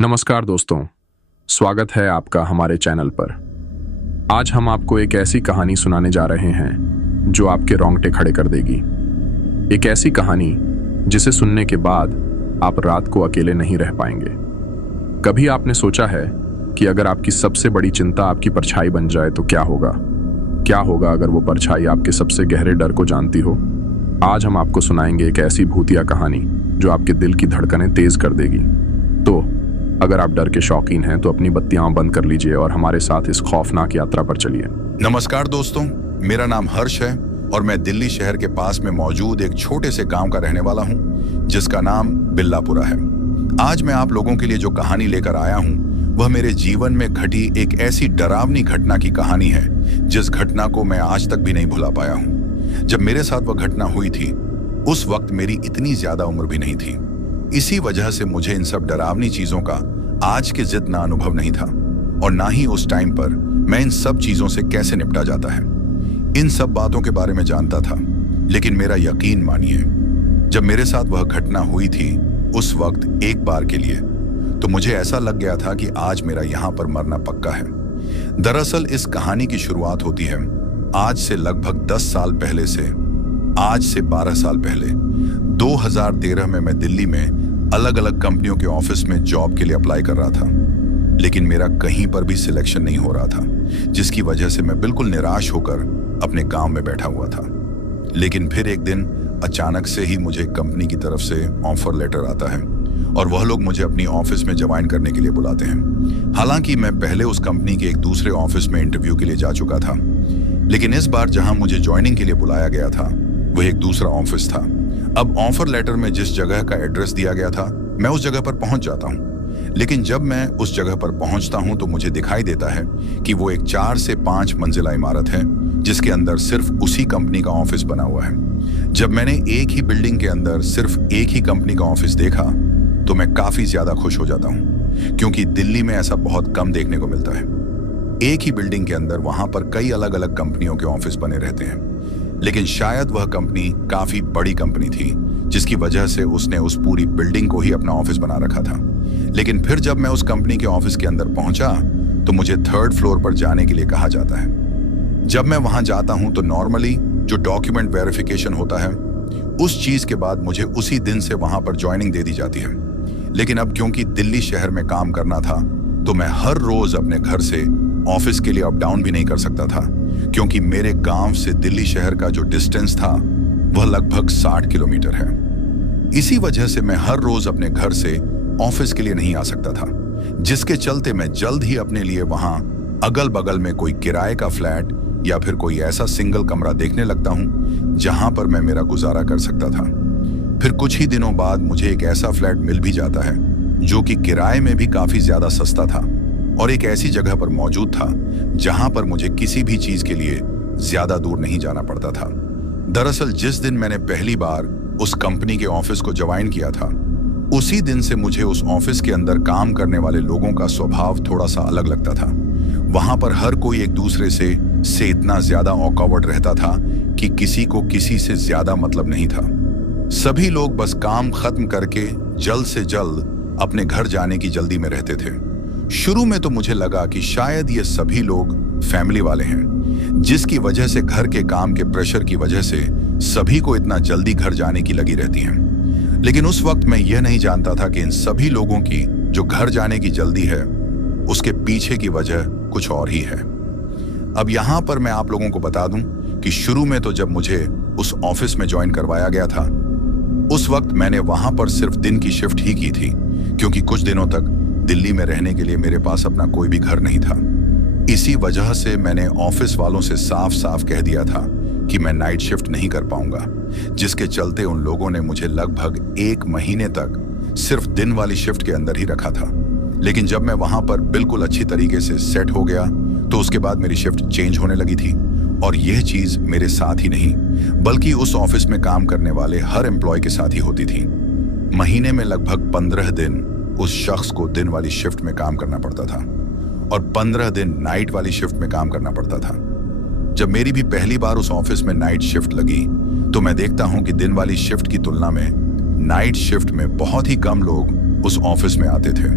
नमस्कार दोस्तों, स्वागत है आपका हमारे चैनल पर। आज हम आपको एक ऐसी कहानी सुनाने जा रहे हैं जो आपके रोंगटे खड़े कर देगी। एक ऐसी कहानी जिसे सुनने के बाद आप रात को अकेले नहीं रह पाएंगे। कभी आपने सोचा है कि अगर आपकी सबसे बड़ी चिंता आपकी परछाई बन जाए तो क्या होगा? क्या होगा अगर वो परछाई आपके सबसे गहरे डर को जानती हो? आज हम आपको सुनाएंगे एक ऐसी भूतिया कहानी जो आपके दिल की धड़कनें तेज कर देगी। तो अगर आप डर के शौकीन हैं तो अपनी बत्तियां बंद कर लीजिए और हमारे साथ इस खौफनाक यात्रा पर चलिए। नमस्कार दोस्तों, मेरा नाम हर्ष है और मैं दिल्ली शहर के पास में मौजूद एक छोटे से गांव का रहने वाला हूं जिसका नाम बिल्लापुरा है। आज मैं आप लोगों के लिए जो कहानी लेकर आया हूं वह मेरे जीवन में घटी एक ऐसी डरावनी घटना की कहानी है जिस घटना को मैं आज तक भी नहीं भुला पाया हूं। जब मेरे साथ वह घटना हुई थी उस वक्त मेरी इतनी ज्यादा उम्र भी नहीं थी। इसी वजह से मुझे इन सब डरावनी चीजों का आज के जितना अनुभव नहीं था और ना ही उस टाइम पर मैं इन सब चीजों से कैसे निपटा जाता है इन सब बातों के बारे में जानता था। लेकिन मेरा यकीन मानिए, जब मेरे साथ वह घटना हुई थी उस वक्त एक बार के लिए तो मुझे ऐसा लग गया था कि आज मेरा यहाँ पर मरना पक्का है। दरअसल इस कहानी की शुरुआत होती है आज से लगभग 10 साल पहले से। आज से 12 साल पहले 2013 में मैं दिल्ली में अलग अलग कंपनियों के ऑफिस में जॉब के लिए अप्लाई कर रहा था, लेकिन मेरा कहीं पर भी सिलेक्शन नहीं हो रहा था, जिसकी वजह से मैं बिल्कुल निराश होकर अपने गांव में बैठा हुआ था। लेकिन फिर एक दिन अचानक से ही मुझे कंपनी की तरफ से ऑफर लेटर आता है और वह लोग मुझे अपनी ऑफिस में ज्वाइन करने के लिए बुलाते हैं। हालांकि मैं पहले उस कंपनी के एक दूसरे ऑफिस में इंटरव्यू के लिए जा चुका था, लेकिन इस बार जहां मुझे ज्वाइनिंग के लिए बुलाया गया था वह एक दूसरा ऑफिस था। अब ऑफर लेटर में जिस जगह का एड्रेस दिया गया था मैं उस जगह पर पहुंच जाता हूं, लेकिन जब मैं उस जगह पर पहुंचता हूं तो मुझे दिखाई देता है कि वो एक 4 से 5 मंजिला इमारत है जिसके अंदर सिर्फ उसी कंपनी का ऑफिस बना हुआ है। जब मैंने एक ही बिल्डिंग के अंदर सिर्फ एक ही कंपनी का ऑफिस देखा तो मैं काफी ज्यादा खुश हो जाता हूं, क्योंकि दिल्ली में ऐसा बहुत कम देखने को मिलता है। एक ही बिल्डिंग के अंदर वहां पर कई अलग अलग कंपनियों के ऑफिस बने रहते हैं, लेकिन शायद वह कंपनी काफी बड़ी कंपनी थी जिसकी वजह से उसने उस पूरी बिल्डिंग को ही अपना ऑफिस बना रखा था। लेकिन फिर जब मैं उस कंपनी के ऑफिस के अंदर पहुंचा तो मुझे 3rd फ्लोर पर जाने के लिए कहा जाता है। जब मैं वहां जाता हूं तो नॉर्मली जो डॉक्यूमेंट वेरिफिकेशन होता है उस चीज के बाद मुझे उसी दिन से वहां पर ज्वाइनिंग दे दी जाती है। लेकिन अब क्योंकि दिल्ली शहर में काम करना था तो मैं हर रोज अपने घर से ऑफिस के लिए अप डाउन भी नहीं कर सकता था, क्योंकि मेरे गांव से दिल्ली शहर का जो डिस्टेंस था वह लगभग 60 किलोमीटर है। इसी वजह से मैं हर रोज अपने घर से ऑफिस के लिए नहीं आ सकता था, जिसके चलते मैं जल्द ही अपने लिए वहां अगल बगल में कोई किराए का फ्लैट या फिर कोई ऐसा सिंगल कमरा देखने लगता हूं जहां पर मैं मेरा गुजारा कर सकता था। फिर कुछ ही दिनों बाद मुझे एक ऐसा फ्लैट मिल भी जाता है जो कि किराए में भी काफी ज्यादा सस्ता था और एक ऐसी जगह पर मौजूद था जहां पर मुझे किसी भी चीज के लिए ज्यादा दूर नहीं जाना पड़ता था। दरअसल जिस दिन मैंने पहली बार उस कंपनी के ऑफिस को ज्वाइन किया था उसी दिन से मुझे उस ऑफिस के अंदर काम करने वाले लोगों का स्वभाव थोड़ा सा अलग लगता था। वहां पर हर कोई एक दूसरे से इतना ज्यादा ऑकवर्ड रहता था कि किसी को किसी से ज्यादा मतलब नहीं था। सभी लोग बस काम खत्म करके जल्द से जल्द अपने घर जाने की जल्दी में रहते थे। शुरू में तो मुझे लगा कि शायद ये सभी लोग फैमिली वाले हैं, जिसकी वजह से घर के काम के प्रेशर की वजह से सभी को इतना जल्दी घर जाने की लगी रहती हैं। लेकिन उस वक्त मैं यह नहीं जानता था कि इन सभी लोगों की जो घर जाने की जल्दी है उसके पीछे की वजह कुछ और ही है। अब यहाँ पर मैं आप लोगों को बता दूं कि शुरू में तो जब मुझे उस ऑफिस में ज्वाइन करवाया गया था उस वक्त मैंने वहां पर सिर्फ दिन की शिफ्ट ही की थी, क्योंकि कुछ दिनों तक दिल्ली में रहने के लिए मेरे पास अपना कोई भी घर नहीं था। इसी वजह से मैंने ऑफिस वालों से साफ साफ कह दिया था कि मैं नाइट शिफ्ट नहीं कर पाऊंगा, जिसके चलते उन लोगों ने मुझे लगभग 1 महीने तक सिर्फ दिन वाली शिफ्ट के अंदर ही रखा था। लेकिन जब मैं वहां पर बिल्कुल अच्छी तरीके से सेट हो गया तो उसके बाद मेरी शिफ्ट चेंज होने लगी थी। और यह चीज मेरे साथ ही नहीं बल्कि उस ऑफिस में काम करने वाले हर एम्प्लॉय के साथ ही होती थी। महीने में लगभग 15 दिन उस शख्स को दिन वाली शिफ्ट में काम करना पड़ता था और 15 दिन नाइट वाली शिफ्ट में काम करना पड़ता था। जब मेरी भी पहली बार उस ऑफिस में नाइट शिफ्ट लगी तो मैं देखता हूं कि दिन वाली शिफ्ट की तुलना में नाइट शिफ्ट में बहुत ही कम लोग उस ऑफिस में आते थे।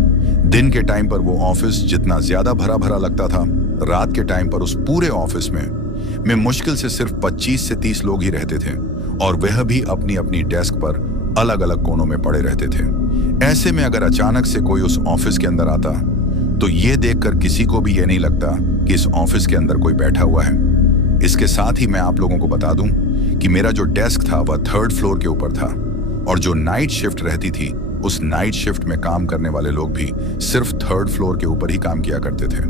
दिन के टाइम पर वो ऑफिस जितना ज्यादा भरा भरा लगता था, रात के टाइम पर उस पूरे ऑफिस में मुश्किल से सिर्फ 25 से 30 लोग ही रहते थे, और वह भी अपनी अपनी डेस्क पर अलग अलग कोनों में पड़े रहते थे। ऐसे में अगर अचानक से कोई उस ऑफिस के अंदर आता तो ये देखकर किसी को भी ये नहीं लगता कि इस ऑफिस के अंदर कोई बैठा हुआ है। इसके साथ ही मैं आप लोगों को बता दूं कि मेरा जो डेस्क था वह 3rd फ्लोर के ऊपर था, और जो नाइट शिफ्ट रहती थी उस नाइट शिफ्ट में काम करने वाले लोग भी सिर्फ 3rd फ्लोर के ऊपर ही काम किया करते थे।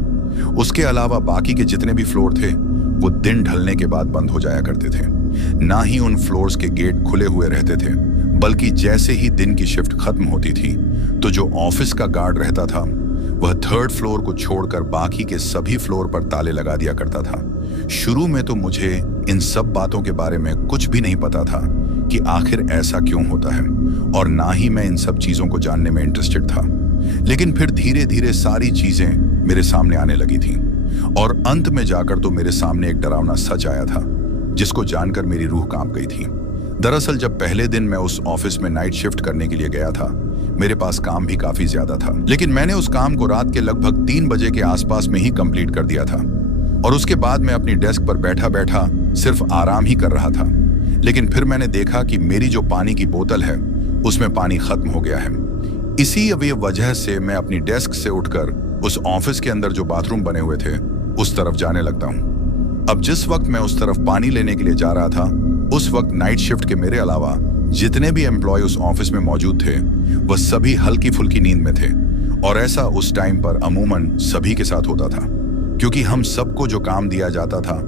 उसके अलावा बाकी के जितने भी फ्लोर थे वो दिन ढलने के बाद बंद हो जाया करते थे। ना ही उन फ्लोर्स के गेट खुले हुए रहते थे, बल्कि जैसे ही दिन की शिफ्ट खत्म होती थी तो जो ऑफिस का गार्ड रहता था वह 3rd फ्लोर को छोड़कर बाकी के सभी फ्लोर पर ताले लगा दिया करता था। शुरू में तो मुझे इन सब बातों के बारे में कुछ भी नहीं पता था कि आखिर ऐसा क्यों होता है, और ना ही मैं इन सब चीजों को जानने में इंटरेस्टेड था। लेकिन फिर धीरे धीरे सारी चीजें मेरे सामने आने लगी थी, और अंत में जाकर तो मेरे सामने एक डरावना सच आया था जिसको जानकर मेरी रूह कांप गई थी। दरअसल जब पहले दिन मैं उस ऑफिस में नाइट शिफ्ट करने के लिए गया था, मेरे पास काम भी काफी ज्यादा था, लेकिन मैंने उस काम को रात के लगभग 3 बजे के आसपास में ही कंप्लीट कर दिया था, और उसके बाद मैं अपनी डेस्क पर बैठा बैठा सिर्फ आराम ही कर रहा था। लेकिन फिर मैंने देखा कि मेरी जो पानी की बोतल है उसमें पानी खत्म हो गया है। इसी वजह से मैं अपनी डेस्क से उठकर उस ऑफिस के अंदर जो बाथरूम बने हुए थे उस तरफ जाने लगता हूँ। अब जिस वक्त मैं उस तरफ पानी लेने के लिए जा रहा था, उस वक्त नाइट शिफ्ट के मेरे अलावा जितने भी एम्प्लॉय उस ऑफिस में मौजूद थे वह सभी हल्की फुल्की नींद में थे, और ऐसा उस टाइम पर अमूमन सभी के साथ होता था, क्योंकि हम सबको जो काम दिया जाता था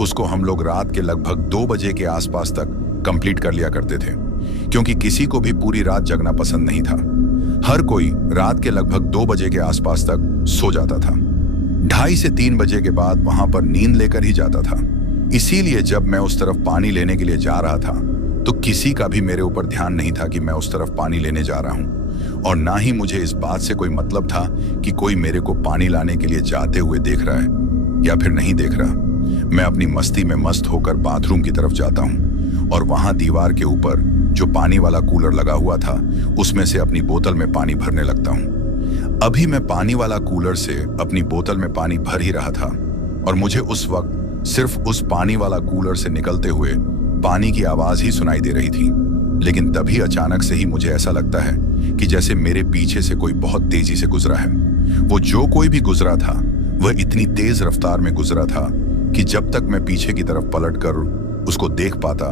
उसको हम लोग रात के लगभग 2 बजे के आसपास तक कंप्लीट कर लिया करते थे, क्योंकि किसी को भी पूरी रात जगना पसंद नहीं था। हर कोई रात के लगभग 2 बजे के आसपास तक सो जाता था। 2:30 से 3 बजे के बाद वहां पर नींद लेकर ही जाता था। इसीलिए जब मैं उस तरफ पानी लेने के लिए जा रहा था तो किसी का भी मेरे ऊपर ध्यान नहीं था कि मैं उस तरफ पानी लेने जा रहा हूं, और ना ही मुझे इस बात से कोई मतलब था कि कोई मेरे को पानी लाने के लिए जाते हुए देख रहा है या फिर नहीं देख रहा। मैं अपनी मस्ती में मस्त होकर बाथरूम की तरफ जाता हूं, और वहां दीवार के ऊपर जो पानी वाला कूलर लगा हुआ था उसमें से अपनी बोतल में पानी भरने लगता हूं। अभी मैं पानी वाला कूलर से अपनी बोतल में पानी भर ही रहा था, और मुझे उस वक्त सिर्फ उस पानी वाला कूलर से निकलते हुए पानी की आवाज ही सुनाई दे रही थी। लेकिन तभी अचानक से ही मुझे ऐसा लगता है कि जैसे मेरे पीछे से कोई बहुत तेजी से गुजरा है। वो जो कोई भी गुजरा था वह इतनी तेज रफ्तार में गुजरा था कि जब तक मैं पीछे की तरफ पलटकर उसको देख पाता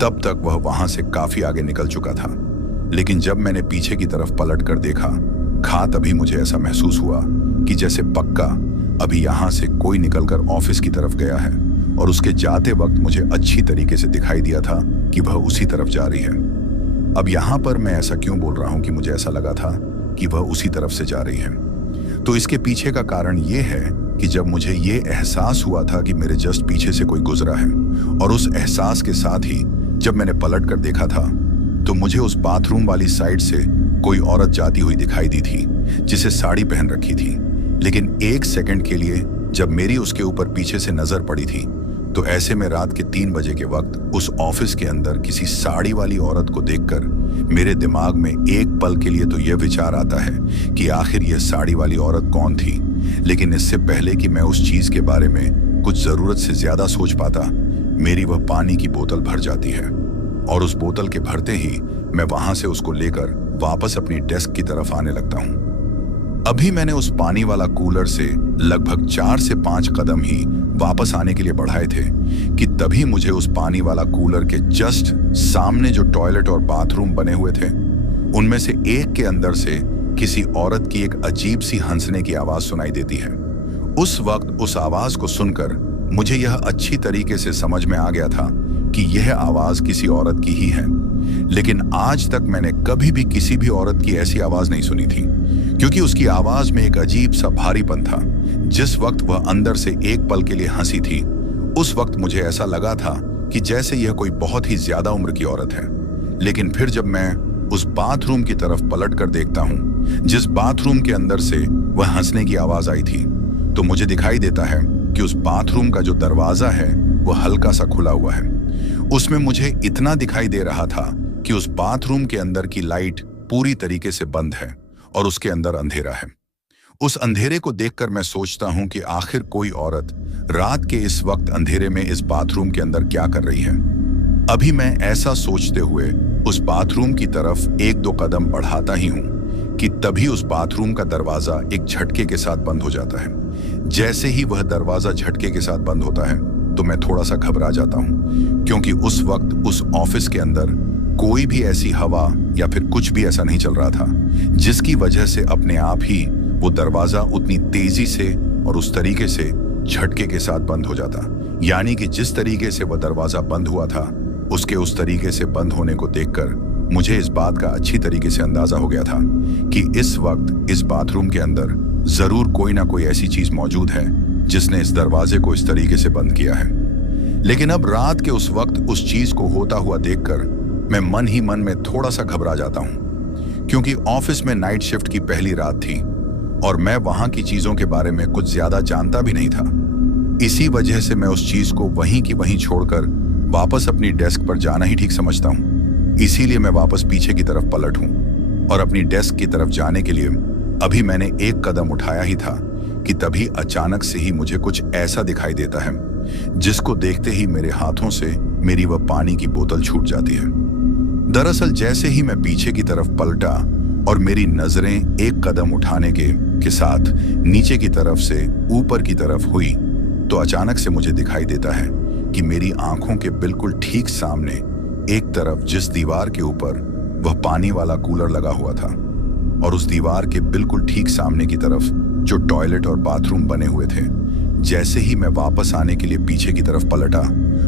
तब तक वह वहां से काफी आगे निकल चुका था। लेकिन जब मैंने पीछे की तरफ पलटकर देखा तभी मुझे ऐसा महसूस हुआ कि जैसे पक्का अभी यहां से कोई निकलकर ऑफिस की तरफ गया है, और उसके जाते वक्त मुझे अच्छी तरीके से दिखाई दिया था कि वह उसी तरफ जा रही है। अब यहाँ पर मैं ऐसा क्यों बोल रहा हूँ कि मुझे ऐसा लगा था कि वह उसी तरफ से जा रही है, तो इसके पीछे का कारण ये है कि जब मुझे ये एहसास हुआ था कि मेरे जस्ट पीछे से कोई गुजरा है, और उस एहसास के साथ ही जब मैंने पलट कर देखा था तो मुझे उस बाथरूम वाली साइड से कोई औरत जाती हुई दिखाई दी थी जिसे साड़ी पहन रखी थी। लेकिन 1 सेकंड के लिए जब मेरी उसके ऊपर पीछे से नजर पड़ी थी तो ऐसे में रात के 3 बजे के वक्त उस ऑफिस के अंदर किसी साड़ी वाली औरत को देखकर मेरे दिमाग में एक पल के लिए तो यह विचार आता है कि आखिर यह साड़ी वाली औरत कौन थी। लेकिन इससे पहले कि मैं उस चीज के बारे में कुछ जरूरत से ज्यादा सोच पाता, मेरी वह पानी की बोतल भर जाती है, और उस बोतल के भरते ही मैं वहां से उसको लेकर वापस अपनी डेस्क की तरफ आने लगता हूं। अभी मैंने उस पानी वाला कूलर से लगभग 4 से 5 कदम ही वापस आने के लिए बढ़ाए थे कि तभी मुझे उस पानी वाला कूलर के जस्ट सामने जो टॉयलेट और बाथरूम बने हुए थे उनमें से एक के अंदर से किसी औरत की एक अजीब सी हंसने की आवाज सुनाई देती है। उस वक्त उस आवाज को सुनकर मुझे यह अच्छी तरीके से समझ में आ गया था कि यह आवाज किसी औरत की ही है, लेकिन आज तक मैंने कभी भी किसी भी औरत की ऐसी आवाज नहीं सुनी थी, क्योंकि उसकी आवाज में एक अजीब सा भारीपन था। जिस वक्त वह अंदर से एक पल के लिए हंसी थी उस वक्त मुझे ऐसा लगा था कि जैसे यह कोई बहुत ही ज्यादा उम्र की औरत है। लेकिन फिर जब मैं उस बाथरूम की तरफ पलट कर देखता हूं जिस बाथरूम के अंदर से वह हंसने की आवाज आई थी, तो मुझे दिखाई देता है कि उस बाथरूम का जो दरवाजा है वह हल्का सा खुला हुआ है। उसमें मुझे इतना दिखाई दे रहा था कि उस बाथरूम के अंदर की लाइट पूरी तरीके से बंद है, और उसके अंदर अंधेरा है। उस अंधेरे को देखकर मैं सोचता हूं कि आखिर कोई औरत रात के इस वक्त अंधेरे में इस बाथरूम के अंदर क्या कर रही है। अभी मैं ऐसा सोचते हुए उस बाथरूम की तरफ एक दो कदम बढ़ाता ही हूं कि तभी उस बाथरूम का दरवाजा एक झटके के साथ बंद हो जाता है। जैसे ही वह दरवाजा झटके के साथ बंद होता है तो मैं थोड़ा सा घबरा जाता हूं, क्योंकि उस वक्त उस ऑफिस के अंदर कोई भी ऐसी हवा या फिर कुछ भी ऐसा नहीं चल रहा था जिसकी वजह से अपने आप ही वो दरवाजा उतनी तेजी से और उस तरीके से झटके के साथ बंद हो जाता। यानी कि जिस तरीके से वह दरवाजा बंद हुआ था उसके उस तरीके से बंद होने को देखकर मुझे इस बात का अच्छी तरीके से अंदाजा हो गया था कि इस वक्त इस बाथरूम के अंदर जरूर कोई ना कोई ऐसी चीज मौजूद है जिसने इस दरवाजे को इस तरीके से बंद किया है। लेकिन अब रात के उस वक्त उस चीज को होता हुआ देखकर मैं मन ही मन में थोड़ा सा घबरा जाता हूं, क्योंकि ऑफिस में नाइट शिफ्ट की पहली रात थी और मैं वहां की चीजों के बारे में कुछ ज्यादा जानता भी नहीं था। इसी वजह से मैं उस चीज को वहीं की वहीं छोड़कर वापस अपनी डेस्क पर जाना ही ठीक समझता हूं। इसीलिए मैं वापस पीछे की तरफ पलट हूं और अपनी डेस्क की तरफ जाने के लिए अभी मैंने एक कदम उठाया ही था कि तभी अचानक से ही मुझे कुछ ऐसा दिखाई देता है जिसको देखते ही मेरे हाथों से मेरी वह पानी की बोतल छूट जाती है। दरअसल जैसे ही मैं पीछे की तरफ पलटा और मेरी नजरें एक कदम उठाने के साथ नीचे की तरफ से ऊपर की तरफ हुई तो अचानक से मुझे दिखाई देता है कि मेरी आंखों के बिल्कुल ठीक सामने एक तरफ जिस दीवार के ऊपर वह पानी वाला कूलर लगा हुआ था और उस दीवार के बिल्कुल ठीक सामने की तरफ जो टॉयलेट और बाथरूम बने हुए थे, जैसे ही मैं वापस आने के लिए पीछे की तरफ पलटा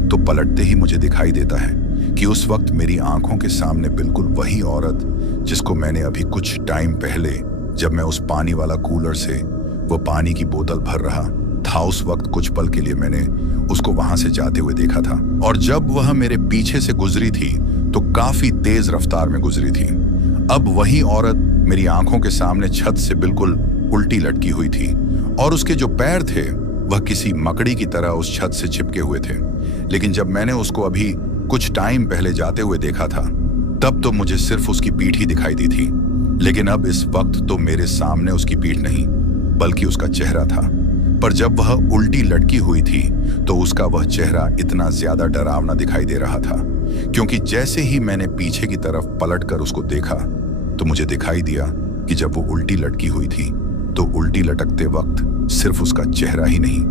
तो पलटते ही मुझे दिखाई देता है कि उस वक्त मेरी आंखों के सामने बिल्कुल वही औरत जिसको मैंने अभी कुछ टाइम पहले जब मैं उस पानी वाला कूलर से वह पानी की बोतल भर रहा था उस वक्त कुछ पल के लिए मैंने उसको वहां से जाते हुए देखा था। और जब वह मेरे पीछे से गुजरी थी तो काफी तेज रफ्तार में गुजरी थी। अब वही औरत मेरी आंखों के सामने छत से बिल्कुल उल्टी लटकी हुई थी और उसके जो पैर थे वह किसी मकड़ी की तरह उस छत से चिपके हुए थे। लेकिन जब मैंने उसको अभी कुछ टाइम पहले जाते हुए देखा था तब तो मुझे सिर्फ उसकी पीठ ही दिखाई दी थी, लेकिन अब इस वक्त तो मेरे सामने उसकी पीठ नहीं बल्कि उसका चेहरा था। पर जब वह उल्टी लटकी हुई थी तो उसका वह चेहरा इतना ज्यादा डरावना दिखाई दे रहा था, क्योंकि जैसे ही मैंने पीछे की तरफ पलटकर उसको देखा तो मुझे दिखाई दिया कि जब वो उल्टी लटकी हुई थी तो उल्टी लटकते वक्त सिर्फ उसका चेहरा ही नहीं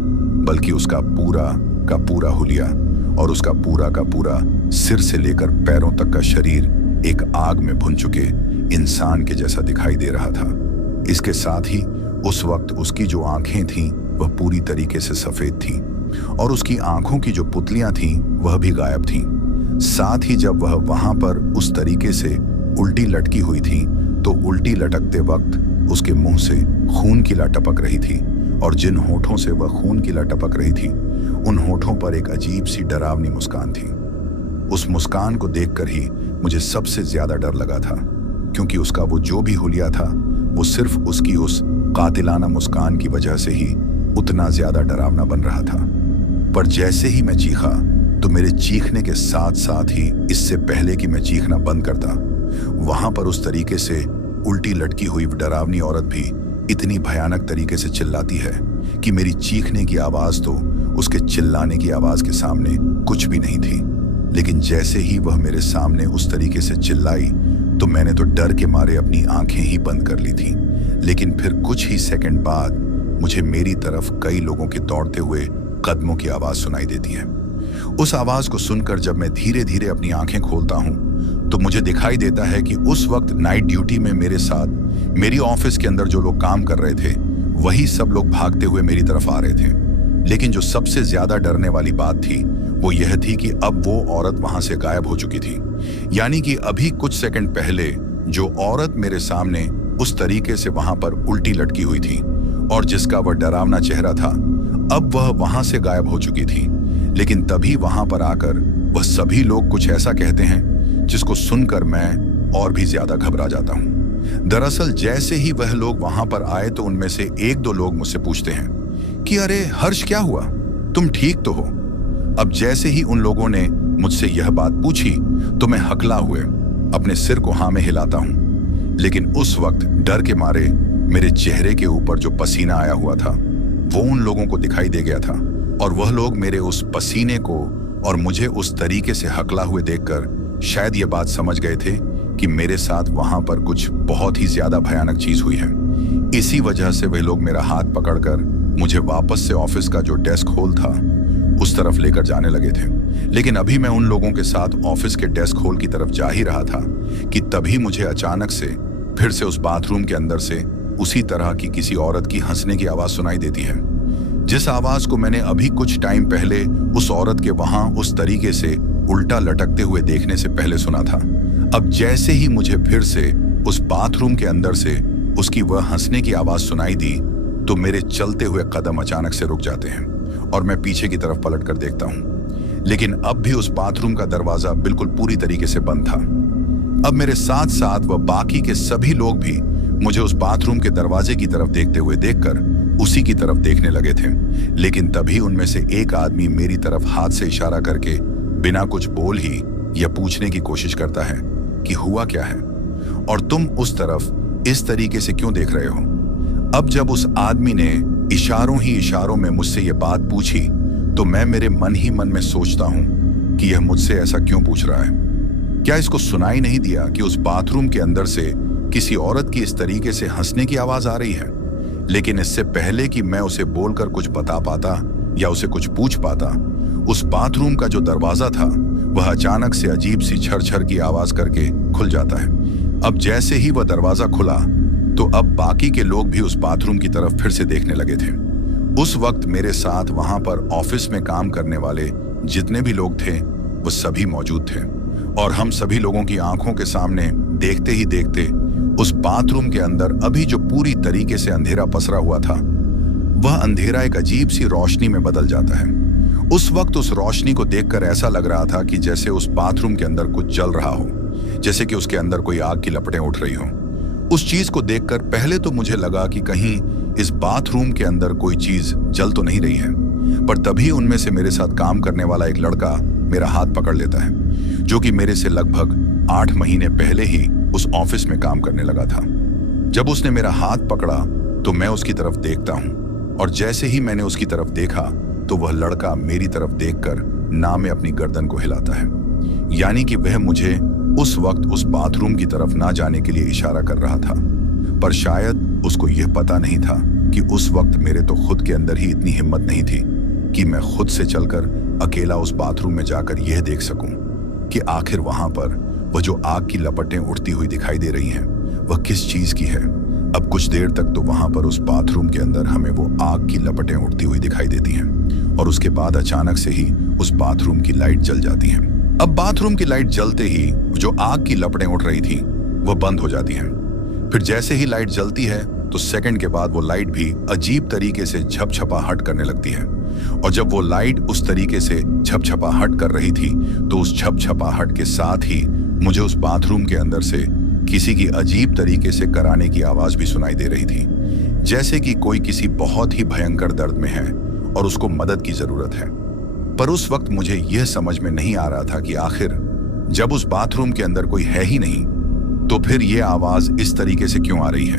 बल्कि उसका पूरा का पूरा हुलिया और उसका पूरा का पूरा सिर से लेकर पैरों तक का शरीर एक आग में भुन चुके इंसान के जैसा दिखाई दे रहा था। इसके साथ ही उस वक्त उसकी जो आंखें थीं वह पूरी तरीके से सफेद थीं और उसकी आंखों की जो पुतलियां थीं वह भी गायब थीं। साथ ही जब वह वहां पर उस तरीके से उल्टी लटकी हुई थी तो उल्टी लटकते वक्त उसके मुंह से खून की लौ टपक रही थी और जिन होठों से वह खून की लौ टपक रही थी उन होठों पर एक अजीब सी डरावनी मुस्कान थी। उस मुस्कान को देखकर ही मुझे सबसे ज्यादा डर लगा था, क्योंकि उसका वो जो भी हुलिया था वो सिर्फ उसकी उस कातिलाना मुस्कान की वजह से ही उतना ज्यादा डरावना बन रहा था। पर जैसे ही मैं चीखा तो मेरे चीखने के साथ साथ ही इससे पहले कि मैं चीखना बंद करता वहां पर उस तरीके से उल्टी लटकी हुई डरावनी औरत भी इतनी भयानक तरीके से चिल्लाती है कि मेरी चीखने की आवाज तो उसके चिल्लाने की आवाज के सामने कुछ भी नहीं थी। लेकिन जैसे ही वह मेरे सामने उस तरीके से चिल्लाई तो मैंने तो डर के मारे अपनी आंखें ही बंद कर ली थी। लेकिन फिर कुछ ही सेकंड बाद मुझे मेरी तरफ कई लोगों के दौड़ते हुए कदमों की आवाज सुनाई देती है। उस आवाज को सुनकर जब मैं धीरे धीरे अपनी आंखें खोलता हूं तो मुझे दिखाई देता है कि उस वक्त नाइट ड्यूटी में मेरे साथ मेरी ऑफिस के अंदर जो लोग काम कर रहे थे वही सब लोग भागते हुए मेरी तरफ आ रहे थे। लेकिन जो सबसे ज्यादा डरने वाली बात थी वो यह थी कि अब वो औरत वहां से गायब हो चुकी थी। यानी कि अभी कुछ सेकंड पहले जो औरत मेरे सामने उस तरीके से वहां पर उल्टी लटकी हुई थी और जिसका वह डरावना चेहरा था अब वह वहां से गायब हो चुकी थी। लेकिन तभी वहां पर आकर वह सभी लोग कुछ ऐसा कहते हैं जिसको सुनकर मैं और भी ज्यादा घबरा जाता हूं। दरअसल जैसे ही वह लोग वहां पर आए तो उनमें से एक दो लोग मुझसे पूछते हैं कि अरे हर्ष, क्या हुआ, तुम ठीक तो हो? अब जैसे ही उन लोगों ने मुझसे यह बात पूछी तो मैं हकला हुए अपने सिर को हाँ में हिलाता हूं। लेकिन उस वक्त डर के मारे मेरे चेहरे के ऊपर जो पसीना आया हुआ था वो उन लोगों को दिखाई दे गया था, और वह लोग मेरे उस पसीने को और मुझे उस तरीके से हकला हुए देखकर शायद ये बात समझ गए थे कि मेरे साथ वहां पर कुछ बहुत ही ज्यादा भयानक चीज हुई है। इसी वजह से वे लोग मेरा हाथ पकड़कर मुझे वापस से ऑफिस का जो डेस्क होल था उस तरफ लेकर जाने लगे थे। लेकिन अभी मैं उन लोगों के साथ ऑफिस के डेस्क होल की तरफ जा ही रहा था कि तभी मुझे अचानक से फिर से उस बाथरूम के अंदर से उसी तरह की किसी औरत की हंसने की आवाज सुनाई देती है, जिस आवाज को मैंने अभी कुछ टाइम पहले उस औरत के वहां उस तरीके से उल्टा लटकते हुए देखने से पहले सुना था। अब जैसे ही मुझे फिर से उस बाथरूम के अंदर से उसकी वह हंसने की आवाज सुनाई दी तो मेरे चलते हुए कदम अचानक से रुक जाते हैं और मैं पीछे की तरफ पलट कर देखता हूं। लेकिन अब भी उस बाथरूम का दरवाजा बिल्कुल पूरी तरीके से बंद था। अब मेरे साथ साथ वह बाकी के सभी लोग भी मुझे उस बाथरूम के दरवाजे की तरफ देखते हुए देखकर उसी की तरफ देखने लगे थे। लेकिन तभी उनमें से एक आदमी मेरी तरफ हाथ से इशारा करके बिना कुछ बोल ही यह पूछने की कोशिश करता है कि हुआ क्या है और तुम उस तरफ इस तरीके से क्यों देख रहे हो। अब जब उस आदमी ने इशारों ही इशारों में मुझसे यह बात पूछी तो मैं मेरे मन ही मन में सोचता हूं कि यह मुझसे ऐसा क्यों पूछ रहा है। क्या इसको सुनाई नहीं दिया कि उस बाथरूम के अंदर से किसी औरत की इस तरीके से हंसने की आवाज आ रही है। लेकिन इससे पहले कि मैं उसे बोलकर कुछ बता पाता या उसे कुछ पूछ पाता, उस बाथरूम का जो दरवाजा था वह अचानक से अजीब सी छर-छर की आवाज करके खुल जाता है। अब जैसे ही वह दरवाजा खुला तो अब बाकी के लोग भी उस बाथरूम की तरफ फिर से देखने लगे थे। उस वक्त मेरे साथ वहां पर ऑफिस में काम करने वाले जितने भी लोग थे वो सभी मौजूद थे और हम सभी लोगों की आंखों के सामने देखते ही देखते उस बाथरूम के अंदर अभी जो पूरी तरीके से अंधेरा पसरा हुआ था वह अंधेरा एक अजीब सी रोशनी में बदल जाता है। उस वक्त उस रोशनी को देखकर ऐसा लग रहा था कि जैसे उस बाथरूम के अंदर कुछ जल रहा हो, जैसे कि उसके अंदर कोई आग की लपटें उठ रही हो। उस चीज को देखकर पहले तो मुझे लगा कि कहीं इस बाथरूम के अंदर कोई चीज जल तो नहीं रही है, पर तभी उनमें से मेरे साथ काम करने वाला एक लड़का मेरा हाथ पकड़ लेता है, जो कि मेरे से लगभग 8 महीने पहले ही उस ऑफिस में काम करने लगा था। जब उसने मेरा हाथ पकड़ा तो मैं उसकी तरफ देखता हूं और जैसे ही मैंने उसकी तरफ देखा तो वह लड़का मेरी तरफ देखकर ना में अपनी गर्दन को हिलाता है, यानी कि वह मुझे उस वक्त उस बाथरूम की तरफ ना जाने के लिए इशारा कर रहा था। पर शायद उसको यह पता नहीं था कि उस वक्त मेरे तो खुद के अंदर ही इतनी हिम्मत नहीं थी कि मैं खुद से चलकर अकेला उस बाथरूम में जाकर यह देख सकूं कि आखिर वहां पर वह जो आग की लपटें उड़ती हुई दिखाई दे रही हैं वह किस चीज की है। अब कुछ देर तक तो वहां पर उस बाथरूम के अंदर हमें वो आग की लपटें उड़ती हुई दिखाई देती हैं और उसके बाद अचानक से ही उस बाथरूम की लाइट जल जाती है। अब बाथरूम की लाइट जलते ही जो आग की लपटें उड़ रही थी वह बंद हो जाती हैं। फिर जैसे ही लाइट जलती है तो सेकंड के बाद वो लाइट भी अजीब तरीके से झपझपाहट करने लगती है और जब वो लाइट उस तरीके से झपझपाहट कर रही थी तो उस झपझपाहट के साथ ही मुझे उस बाथरूम के अंदर से किसी की अजीब तरीके से कराने की आवाज भी सुनाई दे रही थी, जैसे कि कोई किसी बहुत ही भयंकर दर्द में है और उसको मदद की जरूरत है। पर उस वक्त मुझे यह समझ में नहीं आ रहा था कि आखिर जब उस बाथरूम के अंदर कोई है ही नहीं तो फिर यह आवाज इस तरीके से क्यों आ रही है।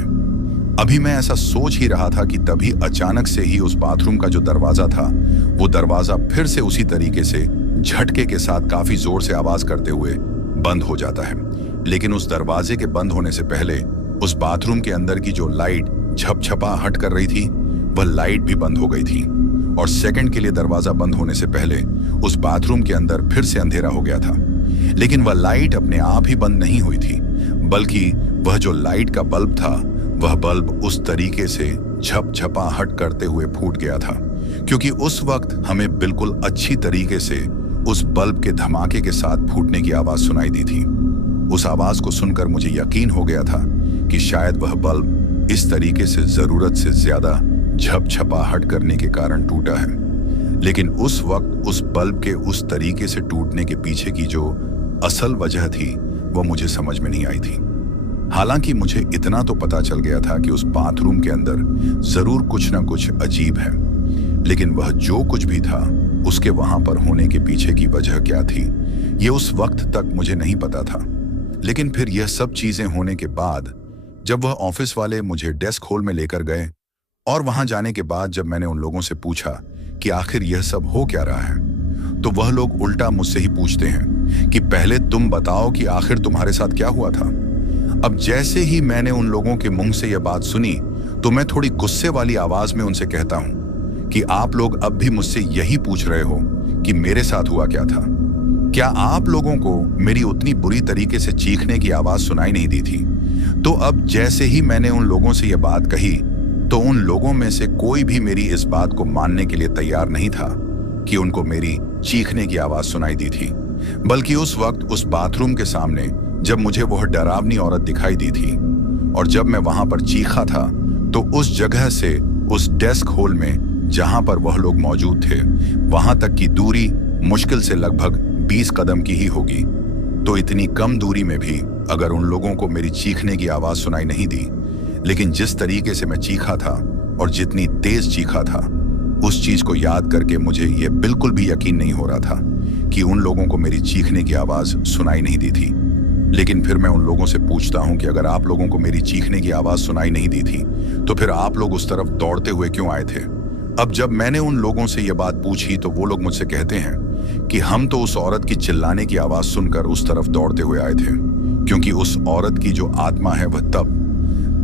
अभी मैं ऐसा सोच ही रहा था कि तभी अचानक से ही उस बाथरूम का जो दरवाजा था वो दरवाजा फिर से उसी तरीके से झटके के साथ काफी जोर से आवाज करते हुए बंद हो जाता है। लेकिन उस दरवाजे के बंद होने से पहले उस बाथरूम के अंदर की जो लाइट झपझपाहट कर रही थी वह लाइट भी बंद हो गई थी और सेकंड के लिए दरवाजा बंद होने से पहले उस बाथरूम के अंदर फिर से अंधेरा हो गया था। लेकिन वह लाइट अपने आप ही बंद नहीं हुई थी, बल्कि वह जो लाइट का बल्ब था वह बल्ब उस तरीके से झपझपाहट करते हुए फूट गया था, क्योंकि उस वक्त हमें बिल्कुल अच्छी तरीके से उस बल्ब के धमाके के साथ फूटने की आवाज सुनाई दी थी। उस आवाज को सुनकर मुझे यकीन हो गया था कि शायद वह बल्ब इस तरीके से जरूरत से ज्यादा झपझपाहट करने के कारण टूटा है। लेकिन उस वक्त उस बल्ब के उस तरीके से टूटने के पीछे की जो असल वजह थी वह मुझे समझ में नहीं आई थी। हालांकि मुझे इतना तो पता चल गया था कि उस बाथरूम के अंदर जरूर कुछ ना कुछ अजीब है, लेकिन वह जो कुछ भी था उसके वहां पर होने के पीछे की वजह क्या थी ये उस वक्त तक मुझे नहीं पता था। लेकिन फिर यह सब चीजें होने के बाद जब वह ऑफिस वाले मुझे डेस्क हॉल में लेकर गए और वहां जाने के बाद जब मैंने उन लोगों से पूछा कि आखिर यह सब हो क्या रहा है, तो वह लोग उल्टा मुझसे ही पूछते हैं कि पहले तुम बताओ कि आखिर तुम्हारे साथ क्या हुआ था। अब जैसे ही मैंने उन लोगों के मुंह से यह बात सुनी तो मैं थोड़ी गुस्से वाली आवाज में उनसे कहता हूं कि आप लोग अब भी मुझसे यही पूछ रहे हो कि मेरे साथ हुआ क्या था। क्या आप लोगों को मेरी उतनी बुरी तरीके से चीखने की आवाज सुनाई नहीं दी थी? तो अब जैसे ही मैंने उन लोगों से यह बात कही तो उन लोगों में से कोई भी मेरी इस बात को मानने के लिए तैयार नहीं था कि उनको मेरी चीखने की आवाज सुनाई दी थी। बल्कि उस वक्त उस बाथरूम के सामने जब मुझे वह डरावनी औरत दिखाई दी थी और जब मैं वहां पर चीखा था तो उस जगह से उस डेस्क होल में जहां पर वह लोग मौजूद थे वहां तक की दूरी मुश्किल से लगभग 20 कदम की ही होगी। तो इतनी कम दूरी में भी अगर उन लोगों को मेरी चीखने की आवाज सुनाई नहीं दी, लेकिन जिस तरीके से मैं चीखा था और जितनी तेज चीखा था, उस चीज को याद करके मुझे यह बिल्कुल भी यकीन नहीं हो रहा था कि उन लोगों को मेरी चीखने की आवाज सुनाई नहीं दी थी। लेकिन फिर मैं उन लोगों से पूछता हूं कि अगर आप लोगों को मेरी चीखने की आवाज सुनाई नहीं दी थी तो फिर आप लोग उस तरफ दौड़ते हुए क्यों आए थे? अब जब मैंने उन लोगों से यह बात पूछी तो वो लोग मुझसे कहते हैं कि हम तो उस औरत की चिल्लाने की आवाज सुनकर उस तरफ दौड़ते हुए आए थे, क्योंकि उस औरत की जो आत्मा है वह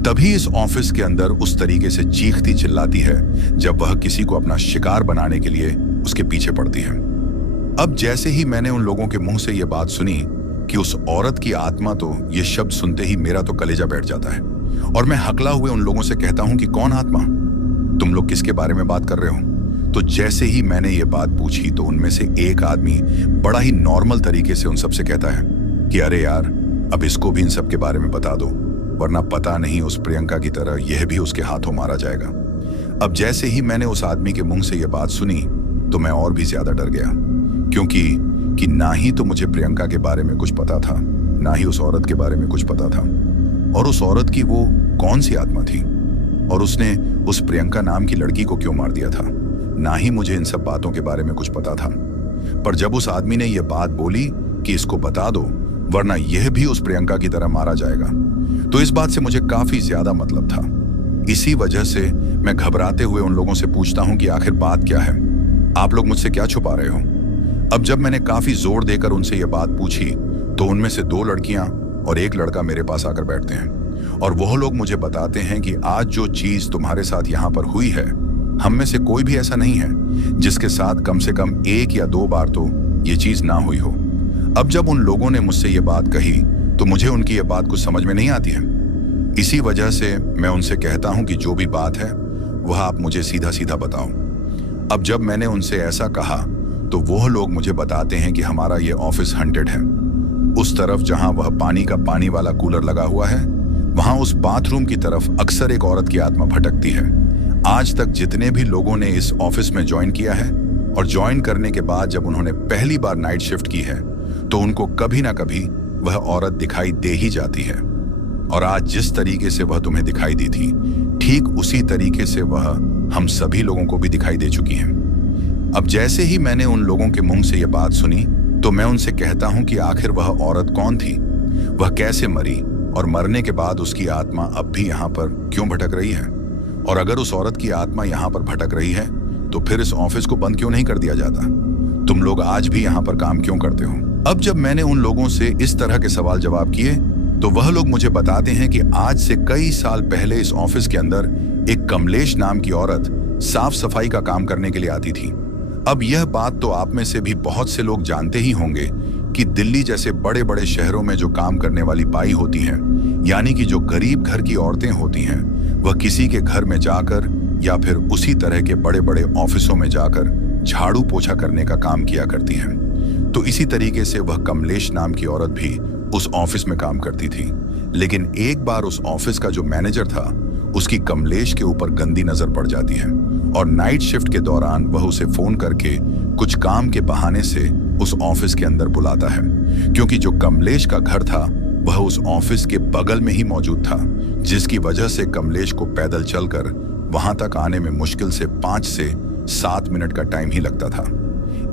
तभी इस ऑफिस के अंदर उस तरीके से चीखती चिल्लाती है जब वह किसी को अपना शिकार बनाने के लिए उसके पीछे पड़ती है। अब जैसे ही मैंने उन लोगों के मुंह से यह बात सुनी कि उस औरत की आत्मा, तो ये शब्द सुनते ही मेरा तो कलेजा बैठ जाता है और मैं हकला हुए उन लोगों से कहता हूं कि कौन आत्मा? तुम लोग किसके बारे में बात कर रहे हो? तो जैसे ही मैंने ये बात पूछी तो उनमें से एक आदमी बड़ा ही नॉर्मल तरीके से उन सबसे कहता है कि अरे यार, अब इसको भी इन सब के बारे में बता दो, वरना पता नहीं उस प्रियंका की तरह यह भी उसके हाथों मारा जाएगा। अब जैसे ही मैंने उस आदमी के मुंह से यह बात सुनी तो मैं और भी ज्यादा डर गया, क्योंकि ना ही तो मुझे प्रियंका के बारे में कुछ पता था, ना ही उस औरत के बारे में कुछ पता था। और उस औरत की वो कौन सी आत्मा थी और उसने उस प्रियंका नाम की लड़की को क्यों मार दिया था, ना ही मुझे इन सब बातों के बारे में कुछ पता था। पर जब उस आदमी ने यह बात बोली कि इसको बता दो वरना यह भी उस प्रियंका की तरह मारा जाएगा, तो इस बात से मुझे काफी ज्यादा मतलब था। इसी वजह से मैं घबराते हुए उन लोगों से पूछता हूं कि आखिर बात क्या है, आप लोग मुझसे क्या छुपा रहे हो? अब जब मैंने काफी जोर देकर उनसे यह बात पूछी तो उनमें से 2 लड़कियां और 1 लड़का मेरे पास आकर बैठते हैं और वह लोग मुझे बताते हैं कि आज जो चीज तुम्हारे साथ यहाँ पर हुई है, हम में से कोई भी ऐसा नहीं है जिसके साथ कम से कम 1 या 2 बार तो ये चीज ना हुई हो। अब जब उन लोगों ने मुझसे ये बात कही तो मुझे उनकी ये बात कुछ समझ में नहीं आती है। इसी वजह से मैं उनसे कहता हूं कि जो भी बात है वह आप मुझे सीधा सीधा बताओ। अब जब मैंने उनसे ऐसा कहा तो वह लोग मुझे बताते हैं कि हमारा ये ऑफिस हंटेड है। उस तरफ जहां वह पानी वाला कूलर लगा हुआ है, वहां उस बाथरूम की तरफ अक्सर एक औरत की आत्मा भटकती है। आज तक जितने भी लोगों ने इस ऑफिस में ज्वाइन किया है और ज्वाइन करने के बाद जब उन्होंने पहली बार नाइट शिफ्ट की है तो उनको कभी ना कभी वह औरत दिखाई दे ही जाती है। और आज जिस तरीके से वह तुम्हें दिखाई दी थी, ठीक उसी तरीके से वह हम सभी लोगों को भी दिखाई दे चुकी है। अब जैसे ही मैंने उन लोगों के मुंह से यह बात सुनी तो मैं उनसे कहता हूं कि आखिर वह औरत कौन थी, वह कैसे मरी और मरने के बाद उसकी आत्मा अब भी यहाँ पर क्यों भटक रही है? और अगर उस औरत की आत्मा यहाँ पर भटक रही है तो फिर इस ऑफिस को बंद क्यों नहीं कर दिया जाता? तुम लोग आज भी यहाँ पर काम क्यों करते हो? अब जब मैंने उन लोगों से इस तरह के सवाल जवाब किए तो वह लोग मुझे बताते हैं कि आज से कई साल पहले इस ऑफिस के अंदर एक कमलेश नाम की औरत साफ सफाई का काम करने के लिए आती थी। अब यह बात तो आप में से भी बहुत से लोग जानते ही होंगे कि दिल्ली जैसे बड़े बड़े शहरों में जो काम करने वाली बाई होती हैं, यानी कि जो गरीब घर की औरतें होती हैं, वह किसी के घर में जाकर या फिर उसी तरह के बड़े बड़े ऑफिसों में जाकर झाड़ू पोछा करने का काम किया करती हैं। तो इसी तरीके से वह कमलेश नाम की औरत भी उस ऑफिस में काम करती थी। लेकिन एक बार उस ऑफिस का जो मैनेजर था, उसकी कमलेश के ऊपर गंदी नजर पड़ जाती है और नाइट शिफ्ट के दौरान वह उसे फोन करके कुछ काम के बहाने से उस ऑफिस के अंदर बुलाता है, क्योंकि जो कमलेश का घर था वह उस ऑफिस के बगल में ही मौजूद था, जिसकी वजह से कमलेश को पैदल चलकर वहां तक आने में मुश्किल से 5 से 7 मिनट का टाइम ही लगता था।